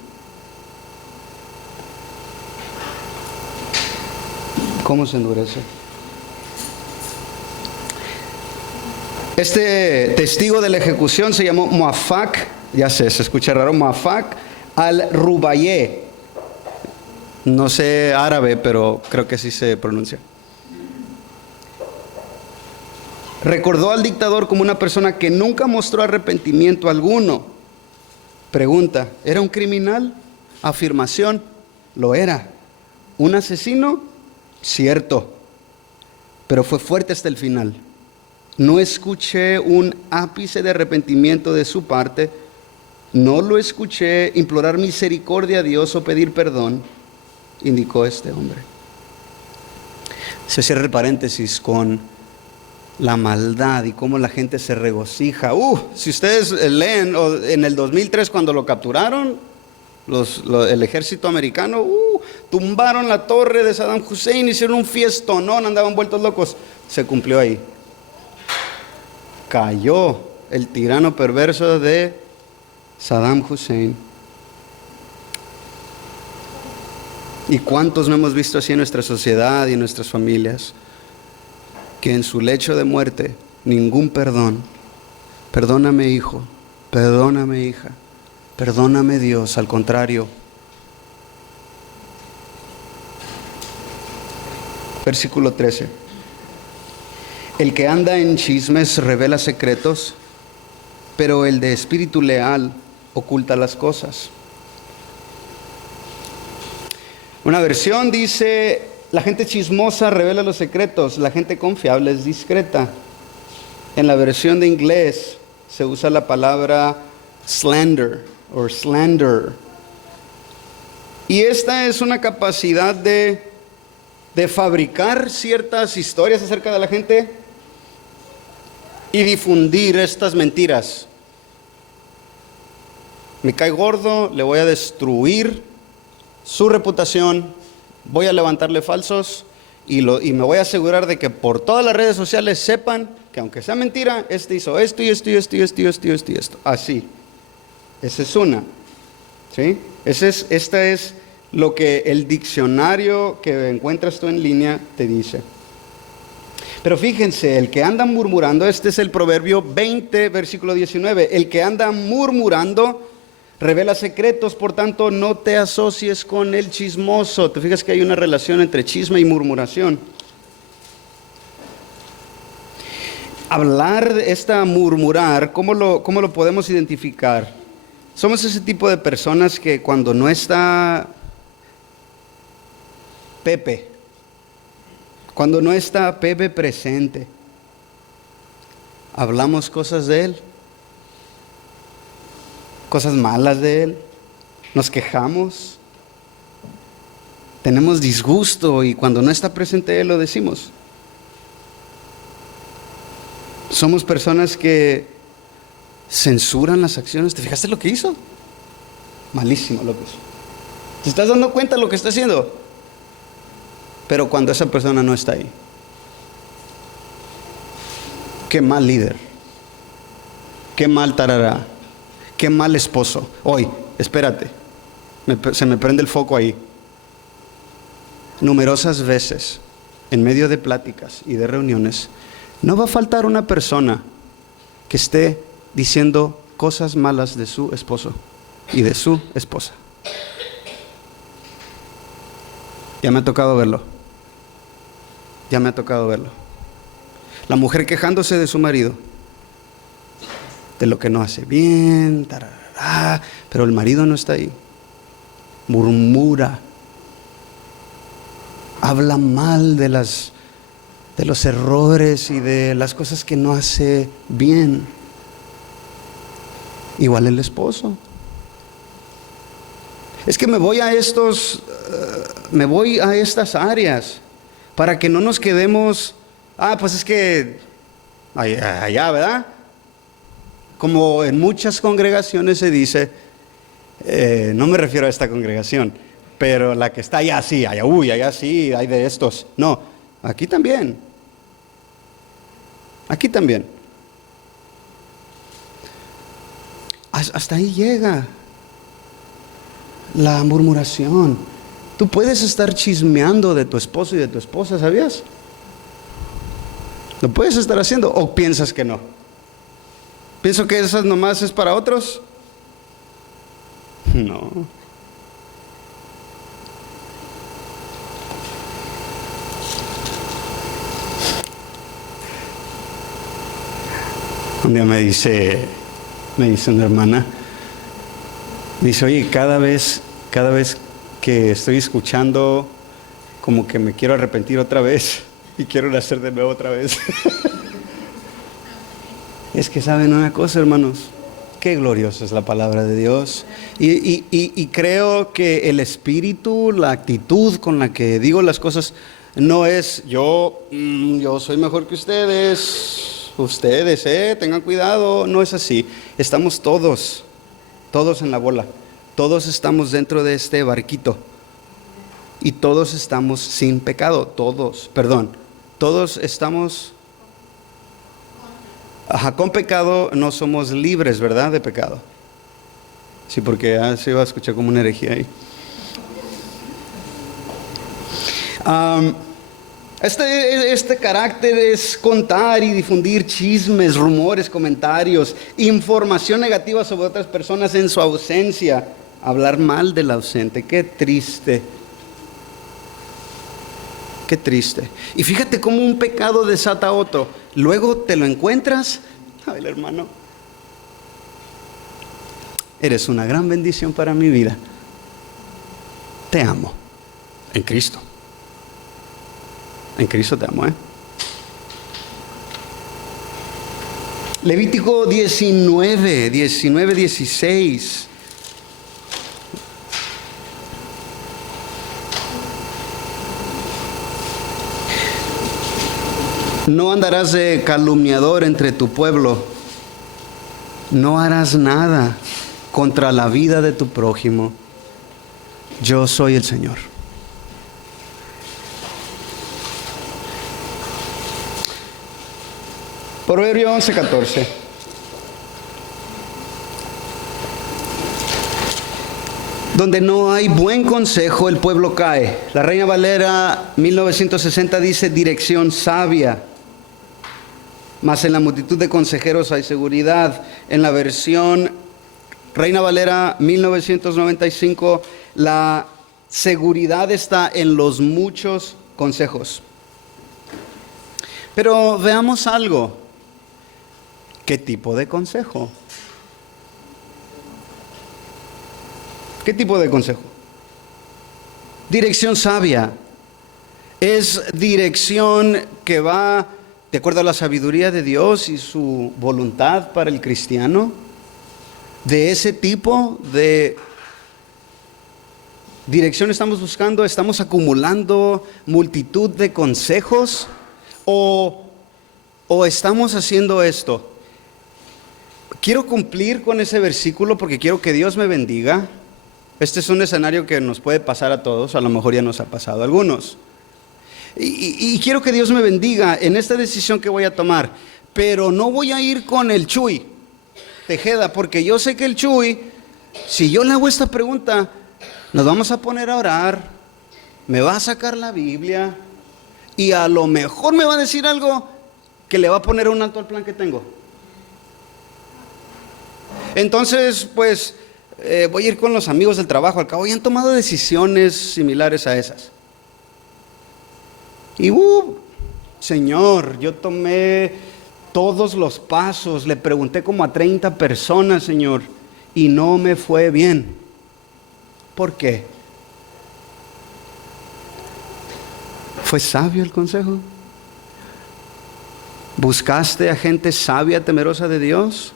¿Cómo se endurece? Este testigo de la ejecución se llamó Muafak, ya sé, se escucha raro, Muafak al-Rubayé. No sé árabe, pero creo que así se pronuncia. Recordó al dictador como una persona que nunca mostró arrepentimiento alguno. Pregunta: ¿era un criminal? Afirmación: lo era. ¿Un asesino? Cierto. Pero fue fuerte hasta el final. No escuché un ápice de arrepentimiento de su parte. No lo escuché implorar misericordia a Dios o pedir perdón, indicó este hombre. Se cierra el paréntesis con la maldad y cómo la gente se regocija. Si ustedes leen en el 2003 cuando lo capturaron, el ejército americano, tumbaron la torre de Saddam Hussein, hicieron un fiestonón, andaban vueltos locos. Se cumplió ahí. Cayó el tirano perverso de Saddam Hussein. ¿Y cuántos no hemos visto así en nuestra sociedad y en nuestras familias? Que en su lecho de muerte, ningún perdón. Perdóname, hijo, perdóname, hija, perdóname, Dios. Al contrario. Versículo 13. El que anda en chismes revela secretos, pero el de espíritu leal oculta las cosas. Una versión dice: la gente chismosa revela los secretos, la gente confiable es discreta. En la versión de inglés se usa la palabra slander o slander. Y esta es una capacidad de fabricar ciertas historias acerca de la gente y difundir estas mentiras. Me cae gordo, le voy a destruir su reputación, voy a levantarle falsos y me voy a asegurar de que por todas las redes sociales sepan que aunque sea mentira, hizo esto y esto y esto y esto y esto y esto y esto. Así. Esa es una. ¿Sí? Esta es lo que el diccionario que encuentras tú en línea te dice. Pero fíjense, el que anda murmurando, este es el Proverbio 20, versículo 19. El que anda murmurando revela secretos, por tanto no te asocies con el chismoso. Te fijas que hay una relación entre chisme y murmuración. Hablar de murmurar, ¿cómo lo podemos identificar? Somos ese tipo de personas que cuando no está Pepe presente, hablamos cosas de Él, cosas malas de Él, nos quejamos, tenemos disgusto y cuando no está presente Él lo decimos. Somos personas que censuran las acciones. ¿Te fijaste lo que hizo? Malísimo lo que hizo. ¿Te estás dando cuenta de lo que está haciendo? Pero cuando esa persona no está ahí, qué mal líder, qué mal tarará, qué mal esposo. Hoy, espérate, se me prende el foco ahí. Numerosas veces, en medio de pláticas y de reuniones, no va a faltar una persona que esté diciendo cosas malas de su esposo y de su esposa. Ya me ha tocado verlo. Ya me ha tocado verlo. La mujer quejándose de su marido, de lo que no hace bien, tarará, pero el marido no está ahí. Murmura, habla mal de los errores y de las cosas que no hace bien. Igual el esposo. Es que me voy a estas áreas para que no nos quedemos, pues es que allá, ¿verdad? Como en muchas congregaciones se dice, no me refiero a esta congregación, pero la que está allá sí, allá sí, hay de estos. No, aquí también. Aquí también. Hasta ahí llega la murmuración. Tú puedes estar chismeando de tu esposo y de tu esposa, ¿sabías? ¿Lo puedes estar haciendo o piensas que no? ¿Pienso que eso nomás es para otros? No. Un día me dice una hermana, dice, oye, cada vez que estoy escuchando, como que me quiero arrepentir otra vez y quiero nacer de nuevo otra vez. Es que saben una cosa, hermanos, qué gloriosa es la palabra de Dios. Y creo que el espíritu, la actitud con la que digo las cosas, no es yo soy mejor que ustedes, tengan cuidado, no es así. Estamos todos en la bola, todos estamos dentro de este barquito y todos estamos sin pecado, todos estamos con pecado, no somos libres, ¿verdad? De pecado. Sí, porque se iba a escuchar como una herejía ahí. Este carácter es contar y difundir chismes, rumores, comentarios, información negativa sobre otras personas en su ausencia, hablar mal del ausente. Qué triste. Qué triste. Y fíjate cómo un pecado desata otro. Luego te lo encuentras. Ay, hermano, eres una gran bendición para mi vida. Te amo. En Cristo. En Cristo te amo, Levítico 16. No andarás de calumniador entre tu pueblo. No harás nada contra la vida de tu prójimo. Yo soy el Señor. Proverbio 11:14. Donde no hay buen consejo, el pueblo cae. La Reina Valera 1960 dice dirección sabia. Mas en la multitud de consejeros hay seguridad. En la versión Reina Valera 1995, la seguridad está en los muchos consejos. Pero veamos algo. ¿Qué tipo de consejo? ¿Qué tipo de consejo? Dirección sabia. Es dirección que va de acuerdo a la sabiduría de Dios y su voluntad para el cristiano, de ese tipo de dirección estamos buscando, estamos acumulando multitud de consejos o estamos haciendo esto. Quiero cumplir con ese versículo porque quiero que Dios me bendiga. Este es un escenario que nos puede pasar a todos, a lo mejor ya nos ha pasado a algunos. Y quiero que Dios me bendiga en esta decisión que voy a tomar, pero no voy a ir con el Chuy Tejeda, porque yo sé que el Chuy, si yo le hago esta pregunta, nos vamos a poner a orar, me va a sacar la Biblia y a lo mejor me va a decir algo que le va a poner un alto al plan que tengo. Entonces, pues, voy a ir con los amigos del trabajo, al cabo ya han tomado decisiones similares a esas. Y Señor, yo tomé todos los pasos, le pregunté como a 30 personas, Señor, y no me fue bien. ¿Por qué? ¿Fue sabio el consejo? ¿Buscaste a gente sabia, temerosa de Dios?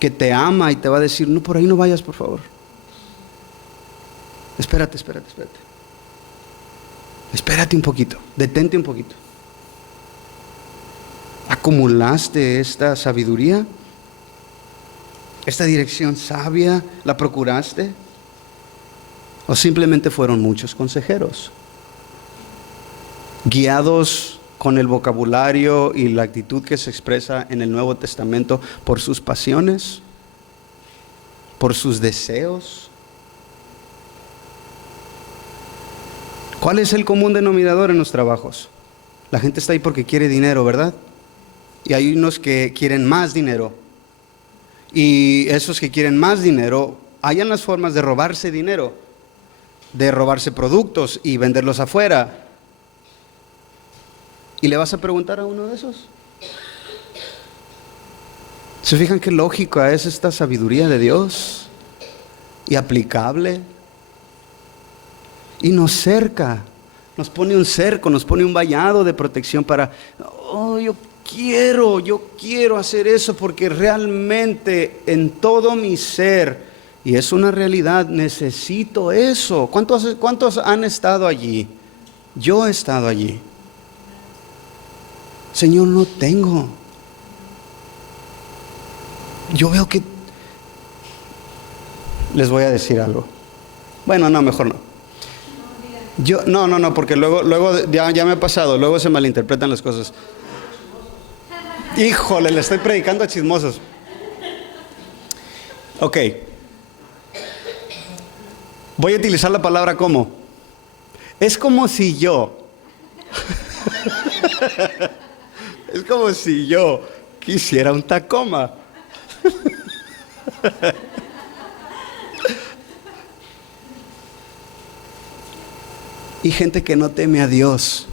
Que te ama y te va a decir, no, por ahí no vayas, por favor. Espérate. Espérate un poquito, detente un poquito. ¿Acumulaste esta sabiduría? ¿Esta dirección sabia la procuraste? ¿O simplemente fueron muchos consejeros? Guiados con el vocabulario y la actitud que se expresa en el Nuevo Testamento por sus pasiones, por sus deseos. ¿Cuál es el común denominador en los trabajos? La gente está ahí porque quiere dinero, ¿verdad? Y hay unos que quieren más dinero. Y esos que quieren más dinero, hayan las formas de robarse dinero, de robarse productos y venderlos afuera. ¿Y le vas a preguntar a uno de esos? ¿Se fijan qué lógica es esta sabiduría de Dios? Y aplicable. Y nos cerca, nos pone un cerco, nos pone un vallado de protección para, yo quiero hacer eso porque realmente en todo mi ser, y es una realidad, necesito eso. ¿Cuántos han estado allí? Yo he estado allí. Señor, no tengo. Yo veo que... Les voy a decir algo. Bueno, no, mejor no. No, porque luego ya me ha pasado, luego se malinterpretan las cosas. Híjole, le estoy predicando a chismosos. Ok. Voy a utilizar la palabra como. Es como si yo. Es como si yo quisiera un Tacoma. Y gente que no teme a Dios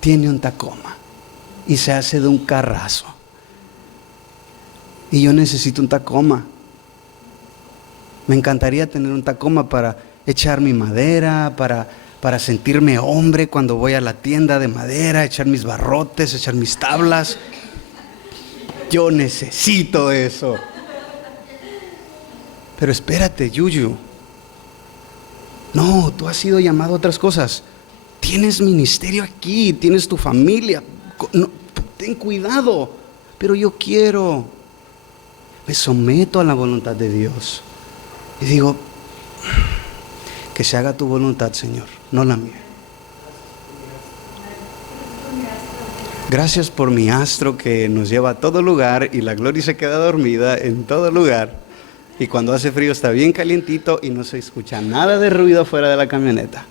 tiene un Tacoma y se hace de un carrazo. Y yo necesito un Tacoma. Me encantaría tener un Tacoma para echar mi madera, para sentirme hombre cuando voy a la tienda de madera, echar mis barrotes, echar mis tablas. Yo necesito eso. Pero espérate, Yuyu. No, tú has sido llamado a otras cosas. Tienes ministerio aquí, tienes tu familia. No, ten cuidado. Pero yo me someto a la voluntad de Dios. Y digo, que se haga tu voluntad, Señor, no la mía. Gracias por mi astro que nos lleva a todo lugar y la Gloria se queda dormida en todo lugar. Y cuando hace frío está bien calientito y no se escucha nada de ruido fuera de la camioneta.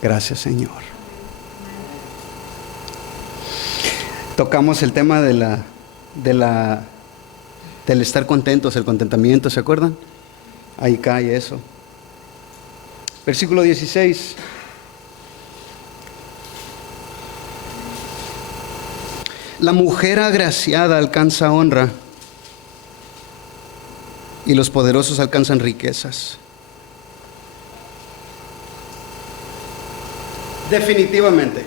Gracias, Señor. Tocamos el tema del estar contentos, el contentamiento, ¿se acuerdan? Ahí cae eso. Versículo 16. La mujer agraciada alcanza honra y los poderosos alcanzan riquezas. Definitivamente.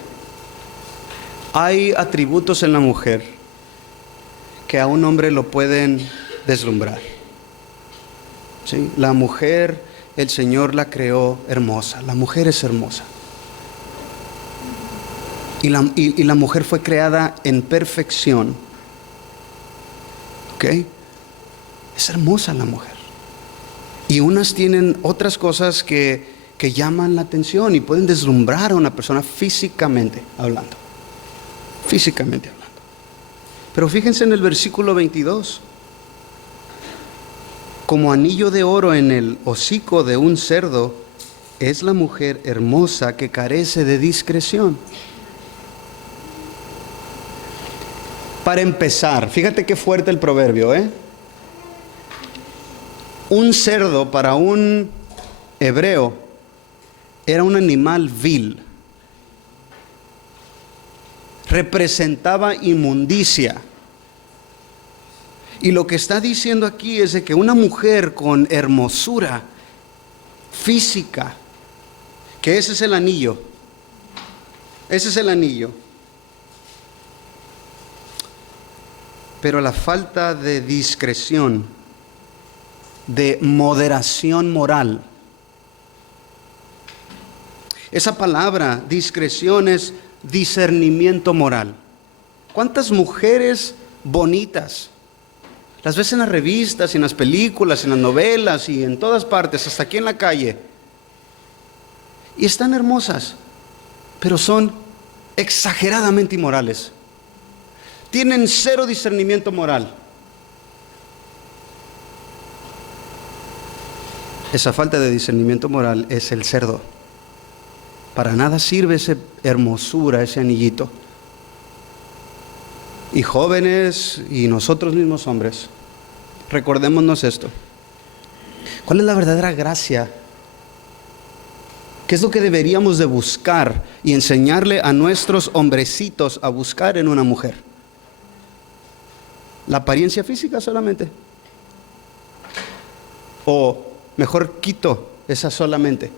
Hay atributos en la mujer que a un hombre lo pueden deslumbrar. ¿Sí? La mujer, el Señor la creó hermosa. La mujer es hermosa. Y la mujer fue creada en perfección. ¿Ok? Es hermosa la mujer. Y unas tienen otras cosas que llaman la atención y pueden deslumbrar a una persona físicamente hablando. Físicamente hablando. Pero fíjense en el versículo 22. Como anillo de oro en el hocico de un cerdo, es la mujer hermosa que carece de discreción. Para empezar, fíjate qué fuerte el proverbio, ¿eh? Un cerdo para un hebreo era un animal vil. Representaba inmundicia. Y lo que está diciendo aquí es de que una mujer con hermosura física, que ese es el anillo. Ese es el anillo. Pero la falta de discreción, de moderación moral. Esa palabra, discreción, es discernimiento moral. ¿Cuántas mujeres bonitas las ves en las revistas, en las películas, en las novelas y en todas partes, hasta aquí en la calle? Y están hermosas, pero son exageradamente inmorales. Tienen cero discernimiento moral. Esa falta de discernimiento moral es el cerdo. Para nada sirve esa hermosura, ese anillito. Y jóvenes y nosotros mismos hombres, recordémonos esto. ¿Cuál es la verdadera gracia? ¿Qué es lo que deberíamos de buscar y enseñarle a nuestros hombrecitos a buscar en una mujer? ¿La apariencia física solamente? O mejor quito esa solamente.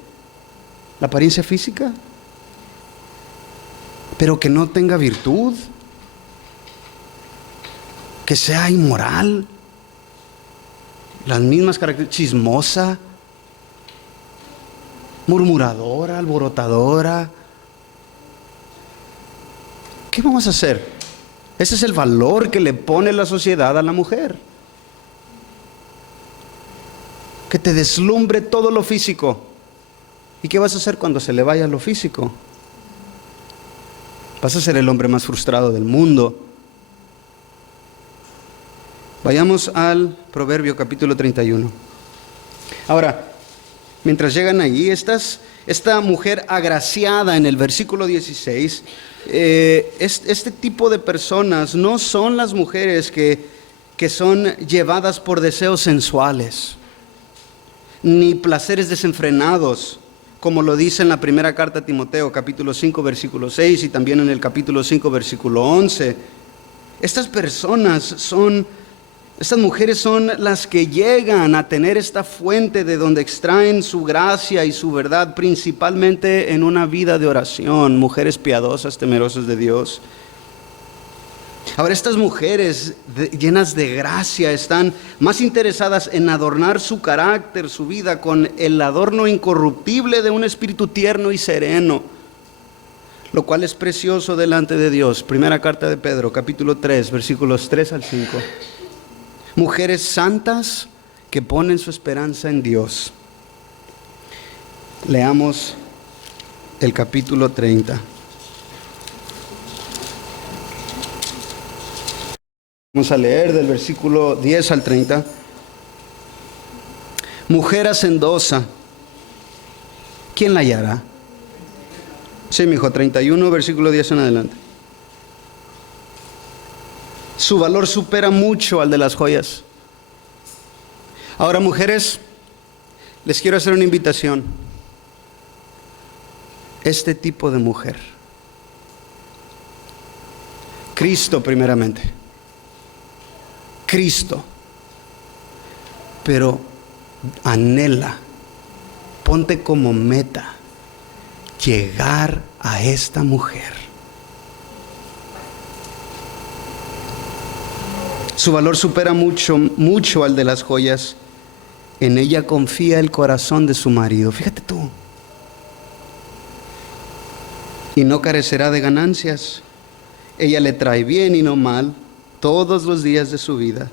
¿La apariencia física? Pero que no tenga virtud, que sea inmoral, las mismas características, chismosa, murmuradora, alborotadora. ¿Qué vamos a hacer? Ese es el valor que le pone la sociedad a la mujer. Que te deslumbre todo lo físico. ¿Y qué vas a hacer cuando se le vaya lo físico? Vas a ser el hombre más frustrado del mundo. Vayamos al Proverbio capítulo 31. Ahora, mientras llegan allí, esta mujer agraciada en el versículo 16, este tipo de personas no son las mujeres que son llevadas por deseos sensuales, ni placeres desenfrenados, como lo dice en la primera carta a Timoteo, capítulo 5, versículo 6, y también en el capítulo 5, versículo 11. Estas mujeres son las que llegan a tener esta fuente de donde extraen su gracia y su verdad, principalmente en una vida de oración, mujeres piadosas, temerosas de Dios. Ahora, estas mujeres llenas de gracia están más interesadas en adornar su carácter, su vida, con el adorno incorruptible de un espíritu tierno y sereno, lo cual es precioso delante de Dios. Primera carta de Pedro, capítulo 3, versículos 3 al 5. Mujeres santas que ponen su esperanza en Dios. Leamos el capítulo 30. Vamos a leer del versículo 10 al 30. Mujer hacendosa, ¿quién la hallará? Sí, mi hijo, 31, versículo 10 en adelante. Su valor supera mucho al de las joyas. Ahora, mujeres, les quiero hacer una invitación. Este tipo de mujer, Cristo primeramente, Cristo, pero anhela, ponte como meta llegar a esta mujer. Su valor supera mucho, mucho al de las joyas. En ella confía el corazón de su marido. Fíjate tú. Y no carecerá de ganancias. Ella le trae bien y no mal todos los días de su vida.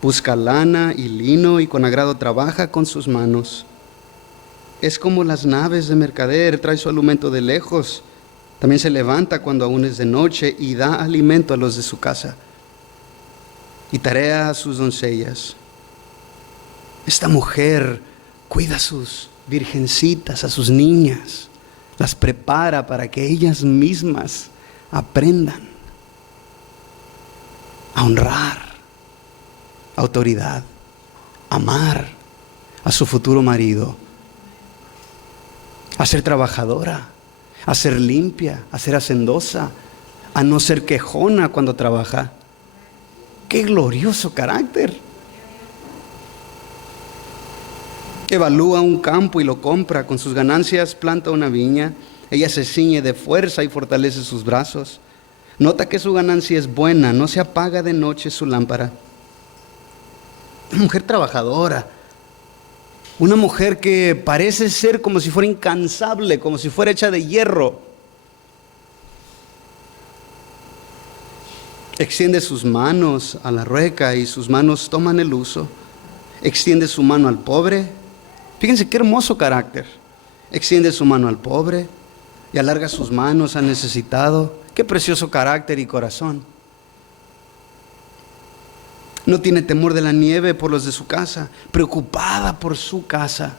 Busca lana y lino y con agrado trabaja con sus manos. Es como las naves de mercader, trae su alimento de lejos. También se levanta cuando aún es de noche y da alimento a los de su casa. Y tarea a sus doncellas. Esta mujer cuida a sus virgencitas, a sus niñas. Las prepara para que ellas mismas aprendan a honrar, autoridad, amar a su futuro marido, a ser trabajadora, a ser limpia, a ser hacendosa, a no ser quejona cuando trabaja. ¡Qué glorioso carácter! Evalúa un campo y lo compra, con sus ganancias planta una viña. Ella se ciñe de fuerza y fortalece sus brazos. Nota que su ganancia es buena, no se apaga de noche su lámpara. Una mujer trabajadora, una mujer que parece ser como si fuera incansable, como si fuera hecha de hierro. Extiende sus manos a la rueca y sus manos toman el uso. Extiende su mano al pobre. Fíjense qué hermoso carácter. Extiende su mano al pobre y alarga sus manos al necesitado. Qué precioso carácter y corazón. No tiene temor de la nieve por los de su casa, preocupada por su casa.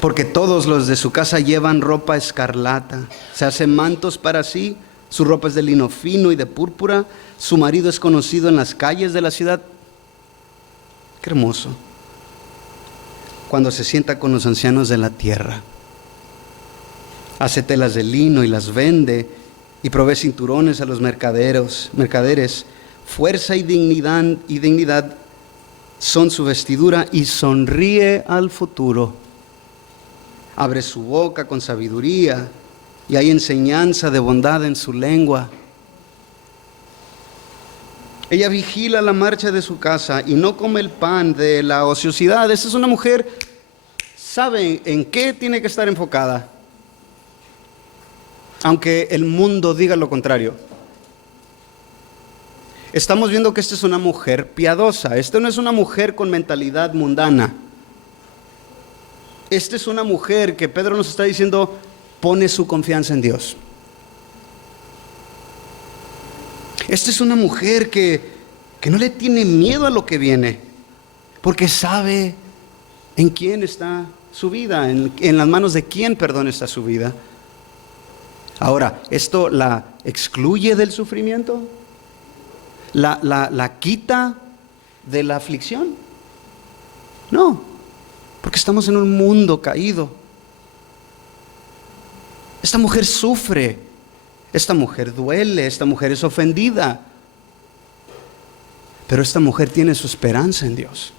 Porque todos los de su casa llevan ropa escarlata. Se hacen mantos para sí. Su ropa es de lino fino y de púrpura. Su marido es conocido en las calles de la ciudad. Qué hermoso. Cuando se sienta con los ancianos de la tierra. Hace telas de lino y las vende. Y provee cinturones a los mercaderes. Fuerza y dignidad son su vestidura y sonríe al futuro. Abre su boca con sabiduría y hay enseñanza de bondad en su lengua. Ella vigila la marcha de su casa y no come el pan de la ociosidad. Esta es una mujer, sabe en qué tiene que estar enfocada, aunque el mundo diga lo contrario. Estamos viendo que esta es una mujer piadosa. Esta no es una mujer con mentalidad mundana. Esta es una mujer que Pedro nos está diciendo pone su confianza en Dios. Esta es una mujer que no le tiene miedo a lo que viene, porque sabe en quién está su vida, en las manos de quién, está su vida. Ahora, ¿esto la excluye del sufrimiento? ¿La quita de la aflicción? No, porque estamos en un mundo caído. Esta mujer sufre, esta mujer duele, esta mujer es ofendida. Pero esta mujer tiene su esperanza en Dios.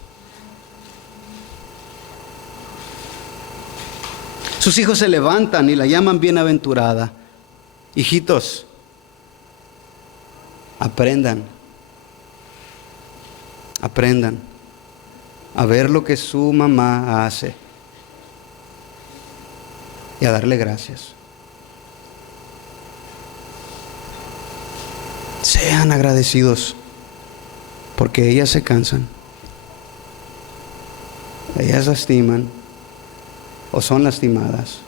Sus hijos se levantan y la llaman bienaventurada. Hijitos, aprendan a ver lo que su mamá hace y a darle gracias. Sean agradecidos, porque ellas se cansan, ellas lastiman o son lastimadas.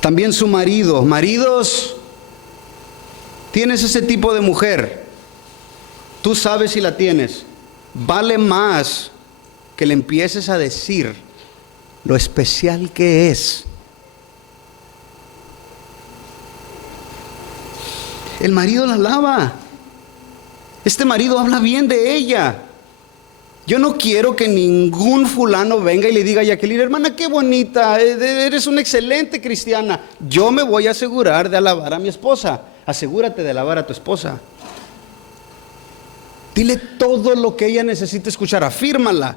También su marido. Maridos, tienes ese tipo de mujer, tú sabes si la tienes. Vale más que le empieces a decir lo especial que es. El marido la alaba. Este marido habla bien de ella. Yo no quiero que ningún fulano venga y le diga a Jacqueline, hermana, qué bonita, eres una excelente cristiana. Yo me voy a asegurar de alabar a mi esposa. Asegúrate de alabar a tu esposa. Dile todo lo que ella necesita escuchar, afírmala.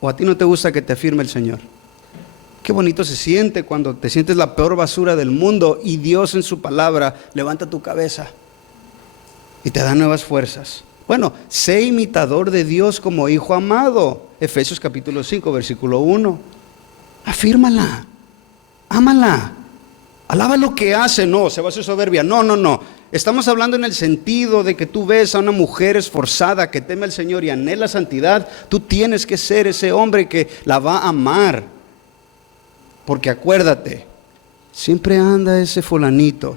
¿O a ti no te gusta que te afirme el Señor? Qué bonito se siente cuando te sientes la peor basura del mundo y Dios en su palabra levanta tu cabeza y te da nuevas fuerzas. Bueno, sé imitador de Dios como hijo amado. Efesios capítulo 5, versículo 1. Afírmala, ámala, alaba lo que hace. No, se va a hacer soberbia. No. Estamos hablando en el sentido de que tú ves a una mujer esforzada que teme al Señor y anhela santidad. Tú tienes que ser ese hombre que la va a amar. Porque acuérdate, siempre anda ese fulanito,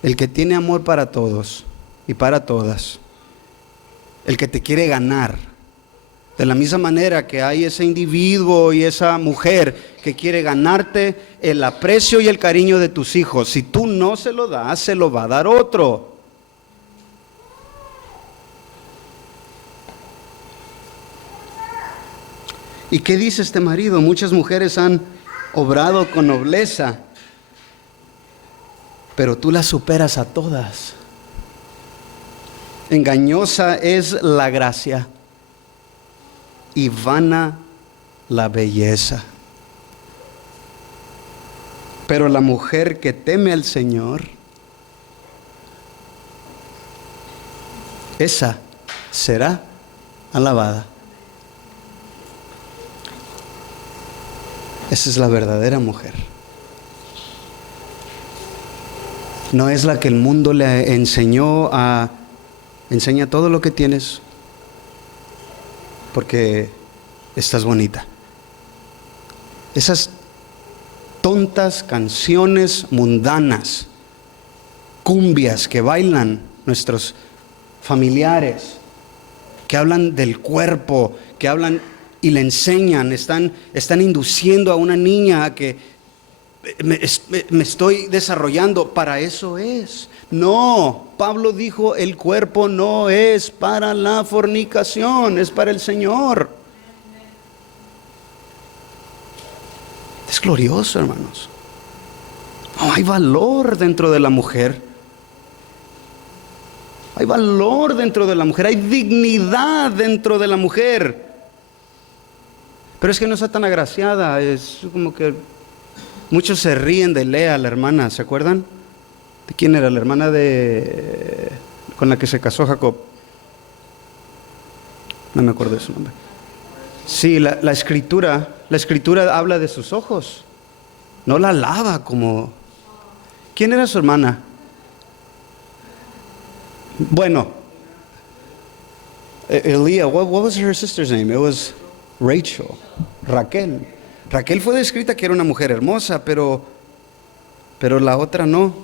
el que tiene amor para todos y para todas, el que te quiere ganar. De la misma manera que hay ese individuo y esa mujer que quiere ganarte el aprecio y el cariño de tus hijos. Si tú no se lo das, se lo va a dar otro. ¿Y qué dice este marido? Muchas mujeres han obrado con nobleza, pero tú las superas a todas. Engañosa es la gracia y vana la belleza. Pero la mujer que teme al Señor, esa será alabada. Esa es la verdadera mujer. No es la que el mundo le enseña todo lo que tienes porque estás bonita. Esas tontas canciones mundanas, cumbias que bailan nuestros familiares, que hablan del cuerpo, que hablan y le enseñan, están induciendo a una niña a que me estoy desarrollando. Para eso es. No, Pablo dijo, el cuerpo no es para la fornicación, es para el Señor. Es glorioso, hermanos. No, hay valor dentro de la mujer. Hay valor dentro de la mujer, hay dignidad dentro de la mujer. Pero es que no está tan agraciada, es como que muchos se ríen de Lea, la hermana, ¿se acuerdan? ¿De quién era? La hermana con la que se casó Jacob. No me acuerdo de su nombre. Sí, la escritura habla de sus ojos. No la alaba como... ¿Quién era su hermana? Bueno, Elia, what was her sister's name? It was Rachel, Raquel. Raquel fue descrita que era una mujer hermosa, pero la otra no.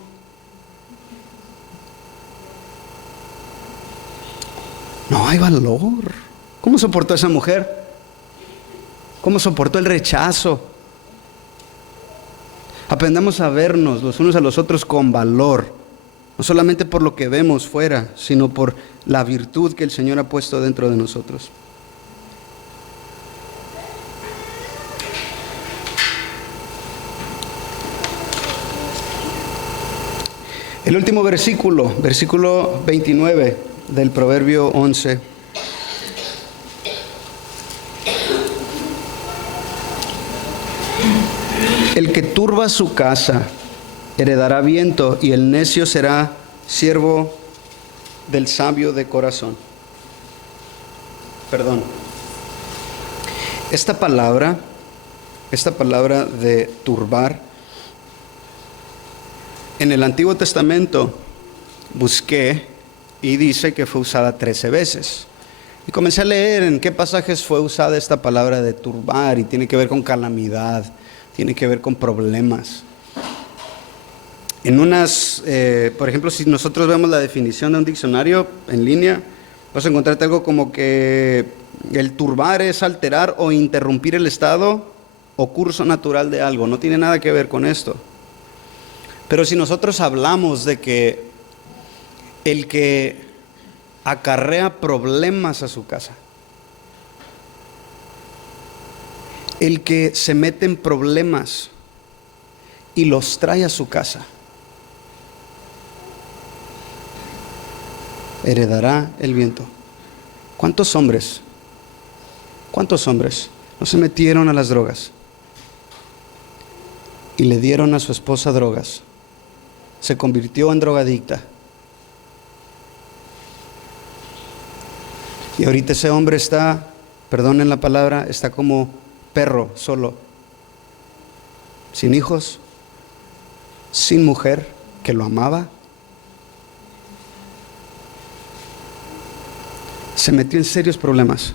No hay valor. ¿Cómo soportó esa mujer? ¿Cómo soportó el rechazo? Aprendamos a vernos los unos a los otros con valor, no solamente por lo que vemos fuera, sino por la virtud que el Señor ha puesto dentro de nosotros. El último versículo 29 del Proverbio 11. El que turba su casa heredará viento, y el necio será siervo del sabio de corazón. Perdón. Esta palabra de turbar, en el Antiguo Testamento busqué y dice que fue usada 13 veces. Y comencé a leer en qué pasajes fue usada esta palabra de turbar, y tiene que ver con calamidad, tiene que ver con problemas. En por ejemplo, si nosotros vemos la definición de un diccionario en línea, vas a encontrarte algo como que el turbar es alterar o interrumpir el estado o curso natural de algo. No tiene nada que ver con esto. Pero si nosotros hablamos de que el que acarrea problemas a su casa, el que se mete en problemas y los trae a su casa, heredará el viento. ¿Cuántos hombres no se metieron a las drogas? y le dieron a su esposa drogas. Se convirtió en drogadicta. Y ahorita ese hombre está, perdonen la palabra, está como perro solo, sin hijos, sin mujer que lo amaba. Se metió en serios problemas.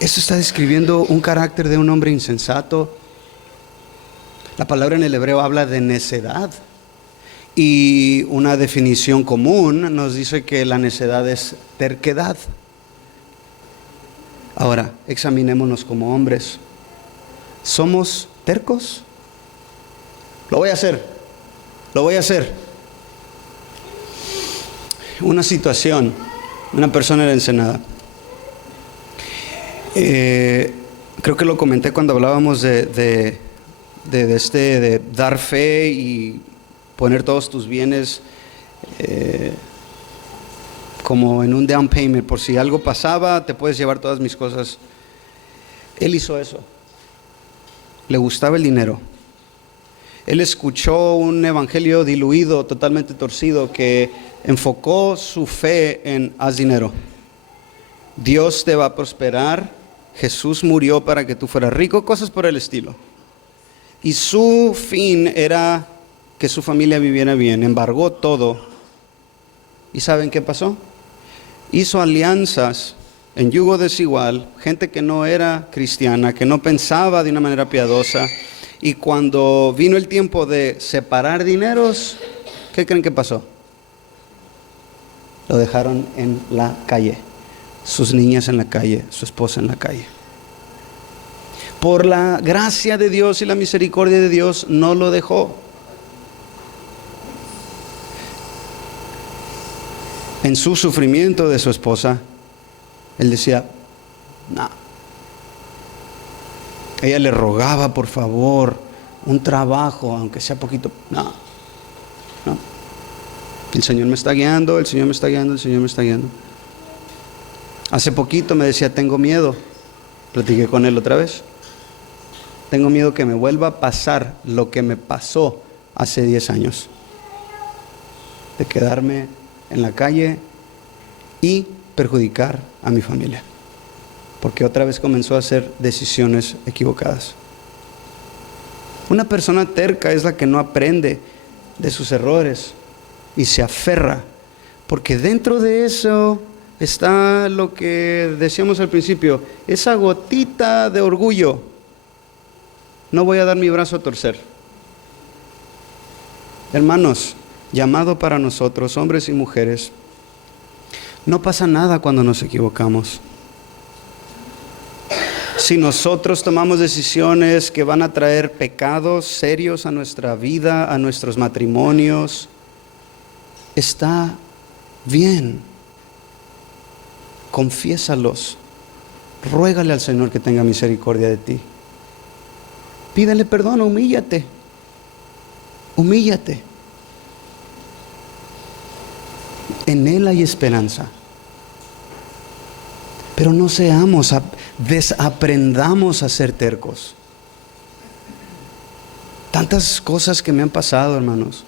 Eso está describiendo un carácter de un hombre insensato. La palabra en el hebreo habla de necedad. Y una definición común nos dice que la necedad es terquedad. Ahora, examinémonos como hombres. ¿Somos tercos? Lo voy a hacer. Una situación, una persona en Ensenada. Creo que lo comenté cuando hablábamos de dar fe y poner todos tus bienes como en un down payment, por si algo pasaba, te puedes llevar todas mis cosas. Él hizo eso. Le gustaba el dinero. Él escuchó un evangelio diluido, totalmente torcido, que enfocó su fe en haz dinero. Dios te va a prosperar. Jesús murió para que tú fueras rico, cosas por el estilo. Y su fin era que su familia viviera bien. Embargó todo. ¿Y saben qué pasó? Hizo alianzas en yugo desigual, gente que no era cristiana, que no pensaba de una manera piadosa. Y cuando vino el tiempo de separar dineros, ¿qué creen que pasó? Lo dejaron en la calle, sus niñas en la calle, su esposa en la calle. Por la gracia de Dios y la misericordia de Dios no lo dejó. En su sufrimiento de su esposa, él decía, no. Ella le rogaba, por favor, un trabajo, aunque sea poquito. No. El Señor me está guiando, el Señor me está guiando, el Señor me está guiando. Hace poquito me decía, tengo miedo. Platiqué con él otra vez. Tengo miedo que me vuelva a pasar lo que me pasó hace 10 años. De quedarme en la calle y perjudicar a mi familia. Porque otra vez comenzó a hacer decisiones equivocadas. Una persona terca es la que no aprende de sus errores y se aferra, porque dentro de eso está lo que decíamos al principio, esa gotita de orgullo. No voy a dar mi brazo a torcer. Hermanos, llamado para nosotros, hombres y mujeres, no pasa nada cuando nos equivocamos. Si nosotros tomamos decisiones que van a traer pecados serios a nuestra vida, a nuestros matrimonios, está bien. Confiésalos. Ruégale al Señor que tenga misericordia de ti. Pídele perdón, humíllate. Humíllate. En Él hay esperanza. Pero no desaprendamos a ser tercos. Tantas cosas que me han pasado, hermanos,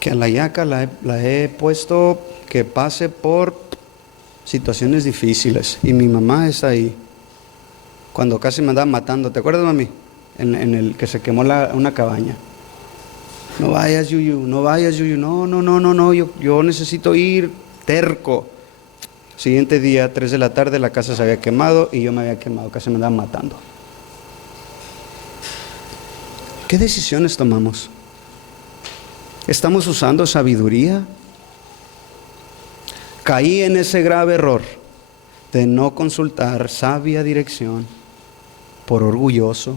que a la yaca la he puesto que pase por situaciones difíciles. Y mi mamá está ahí. Cuando casi me andaba matando, ¿te acuerdas, mami? En el que se quemó una cabaña. No vayas, Yuyu, no vayas, Yuyu. No, yo necesito ir, terco. Siguiente día, 3 de la tarde, la casa se había quemado y yo me había quemado, casi me andaban matando. ¿Qué decisiones tomamos? ¿Estamos usando sabiduría? Caí en ese grave error de no consultar sabia dirección por orgulloso.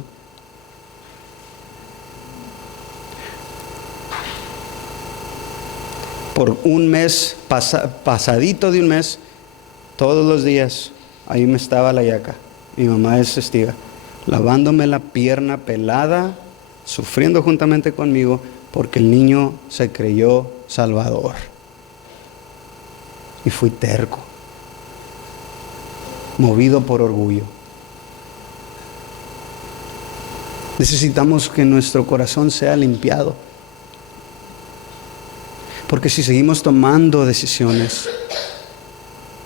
Por un mes, pasadito de un mes, todos los días, ahí me estaba la yaca. Mi mamá es testiga, lavándome la pierna pelada, sufriendo juntamente conmigo, porque el niño se creyó salvador. Y fui terco, movido por orgullo. Necesitamos que nuestro corazón sea limpiado. Porque si seguimos tomando decisiones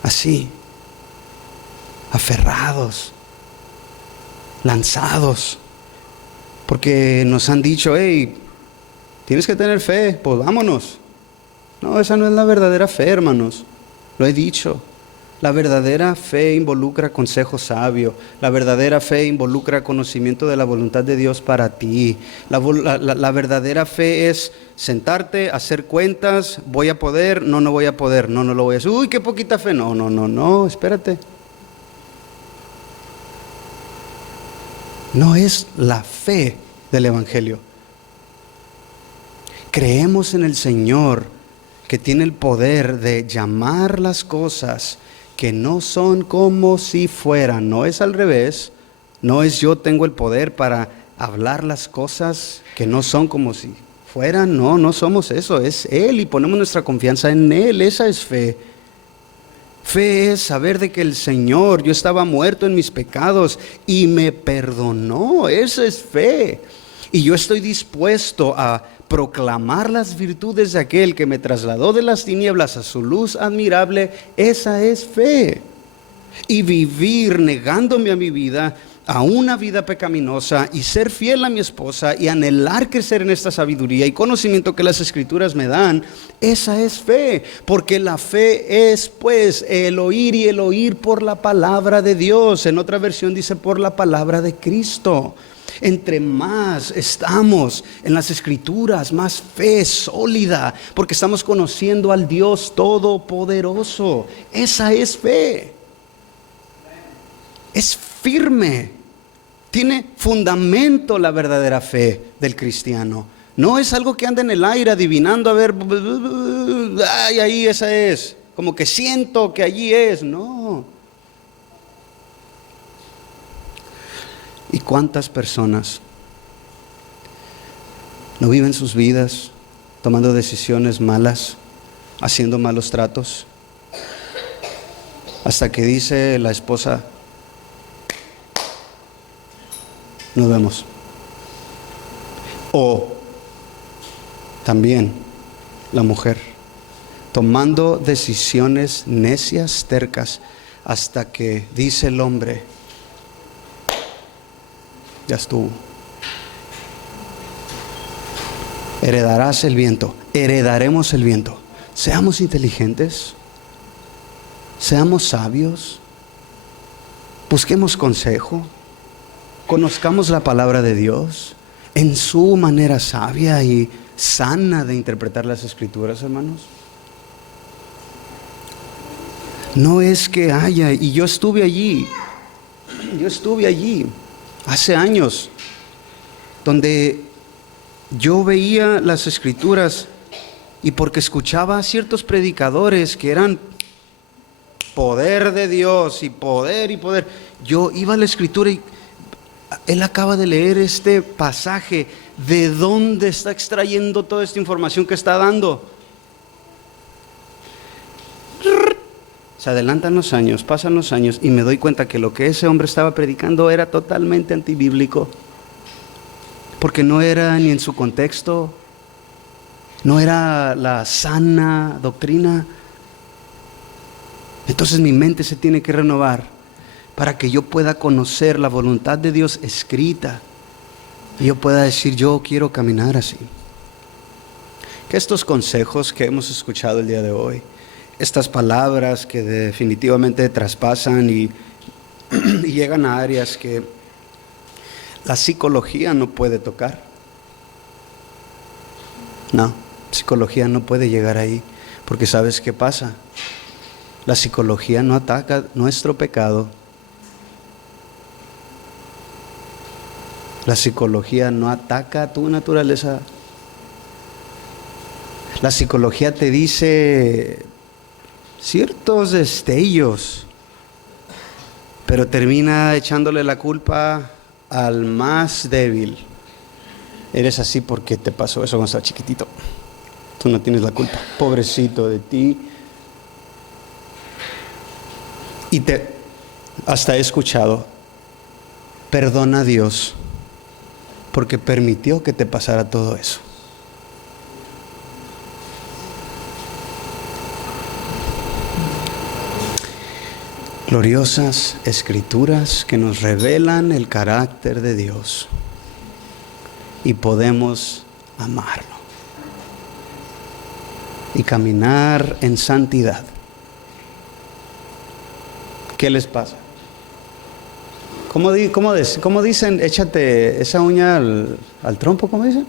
así, aferrados, lanzados, porque nos han dicho, hey, tienes que tener fe, pues vámonos. No, esa no es la verdadera fe, hermanos. Lo he dicho. La verdadera fe involucra consejo sabio. La verdadera fe involucra conocimiento de la voluntad de Dios para ti. La verdadera fe es sentarte, hacer cuentas. ¿Voy a poder? No, no voy a poder. No, no lo voy a hacer. Uy, qué poquita fe. No, no, no, no, espérate. No es la fe del Evangelio. Creemos en el Señor, que tiene el poder de llamar las cosas que no son como si fueran. No es al revés. No es yo tengo el poder para hablar las cosas que no son como si fueran. No, no somos eso. Es Él y ponemos nuestra confianza en Él. Esa es fe. Fe es saber de que el Señor, yo estaba muerto en mis pecados y me perdonó. Esa es fe. Y yo estoy dispuesto a proclamar las virtudes de aquel que me trasladó de las tinieblas a su luz admirable. Esa es fe. Y vivir negándome a mi vida, a una vida pecaminosa, y ser fiel a mi esposa y anhelar crecer en esta sabiduría y conocimiento que las Escrituras me dan, esa es fe. Porque la fe es pues el oír, y el oír por la palabra de Dios. En otra versión dice por la palabra de Cristo. Entre más estamos en las Escrituras, más fe sólida, porque estamos conociendo al Dios Todopoderoso. Esa es fe. Es firme. Tiene fundamento la verdadera fe del cristiano. No es algo que anda en el aire adivinando, a ver, ay, ahí esa es, como que siento que allí es. No. ¿Y cuántas personas no viven sus vidas tomando decisiones malas, haciendo malos tratos? Hasta que dice la esposa, nos vemos. O también la mujer, tomando decisiones necias, tercas, hasta que dice el hombre, ya estuvo. Heredarás el viento, heredaremos el viento. Seamos inteligentes, seamos sabios, busquemos consejo, conozcamos la palabra de Dios en su manera sabia y sana de interpretar las Escrituras, hermanos. No es que haya, y yo estuve allí hace años, donde yo veía las Escrituras y porque escuchaba a ciertos predicadores que eran poder de Dios y poder, yo iba a la Escritura y él acaba de leer este pasaje, ¿de dónde está extrayendo toda esta información que está dando? Se adelantan los años, pasan los años y me doy cuenta que lo que ese hombre estaba predicando era totalmente antibíblico, porque no era ni en su contexto, no era la sana doctrina. Entonces mi mente se tiene que renovar para que yo pueda conocer la voluntad de Dios escrita y yo pueda decir, yo quiero caminar así. Que estos consejos que hemos escuchado el día de hoy, estas palabras que definitivamente traspasan y llegan a áreas que la psicología no puede tocar. No, psicología no puede llegar ahí, porque ¿sabes qué pasa? La psicología no ataca nuestro pecado. La psicología no ataca tu naturaleza. La psicología te dice ciertos destellos, pero termina echándole la culpa al más débil. Eres así porque te pasó eso cuando estabas chiquitito. Tú no tienes la culpa. Pobrecito de ti. Y hasta he escuchado, perdona a Dios. porque permitió que te pasara todo eso. Gloriosas escrituras que nos revelan el carácter de Dios y podemos amarlo y caminar en santidad. ¿Qué les pasa? ¿Cómo dicen? Échate esa uña al trompo, ¿cómo dicen?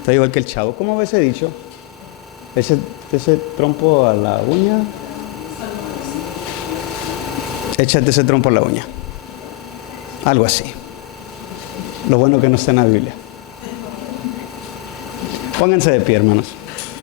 Está igual que el chavo. ¿Cómo va ese dicho? Ese trompo a la uña. Échate ese trompo a la uña. Algo así. Lo bueno que no está en la Biblia. Pónganse de pie, hermanos.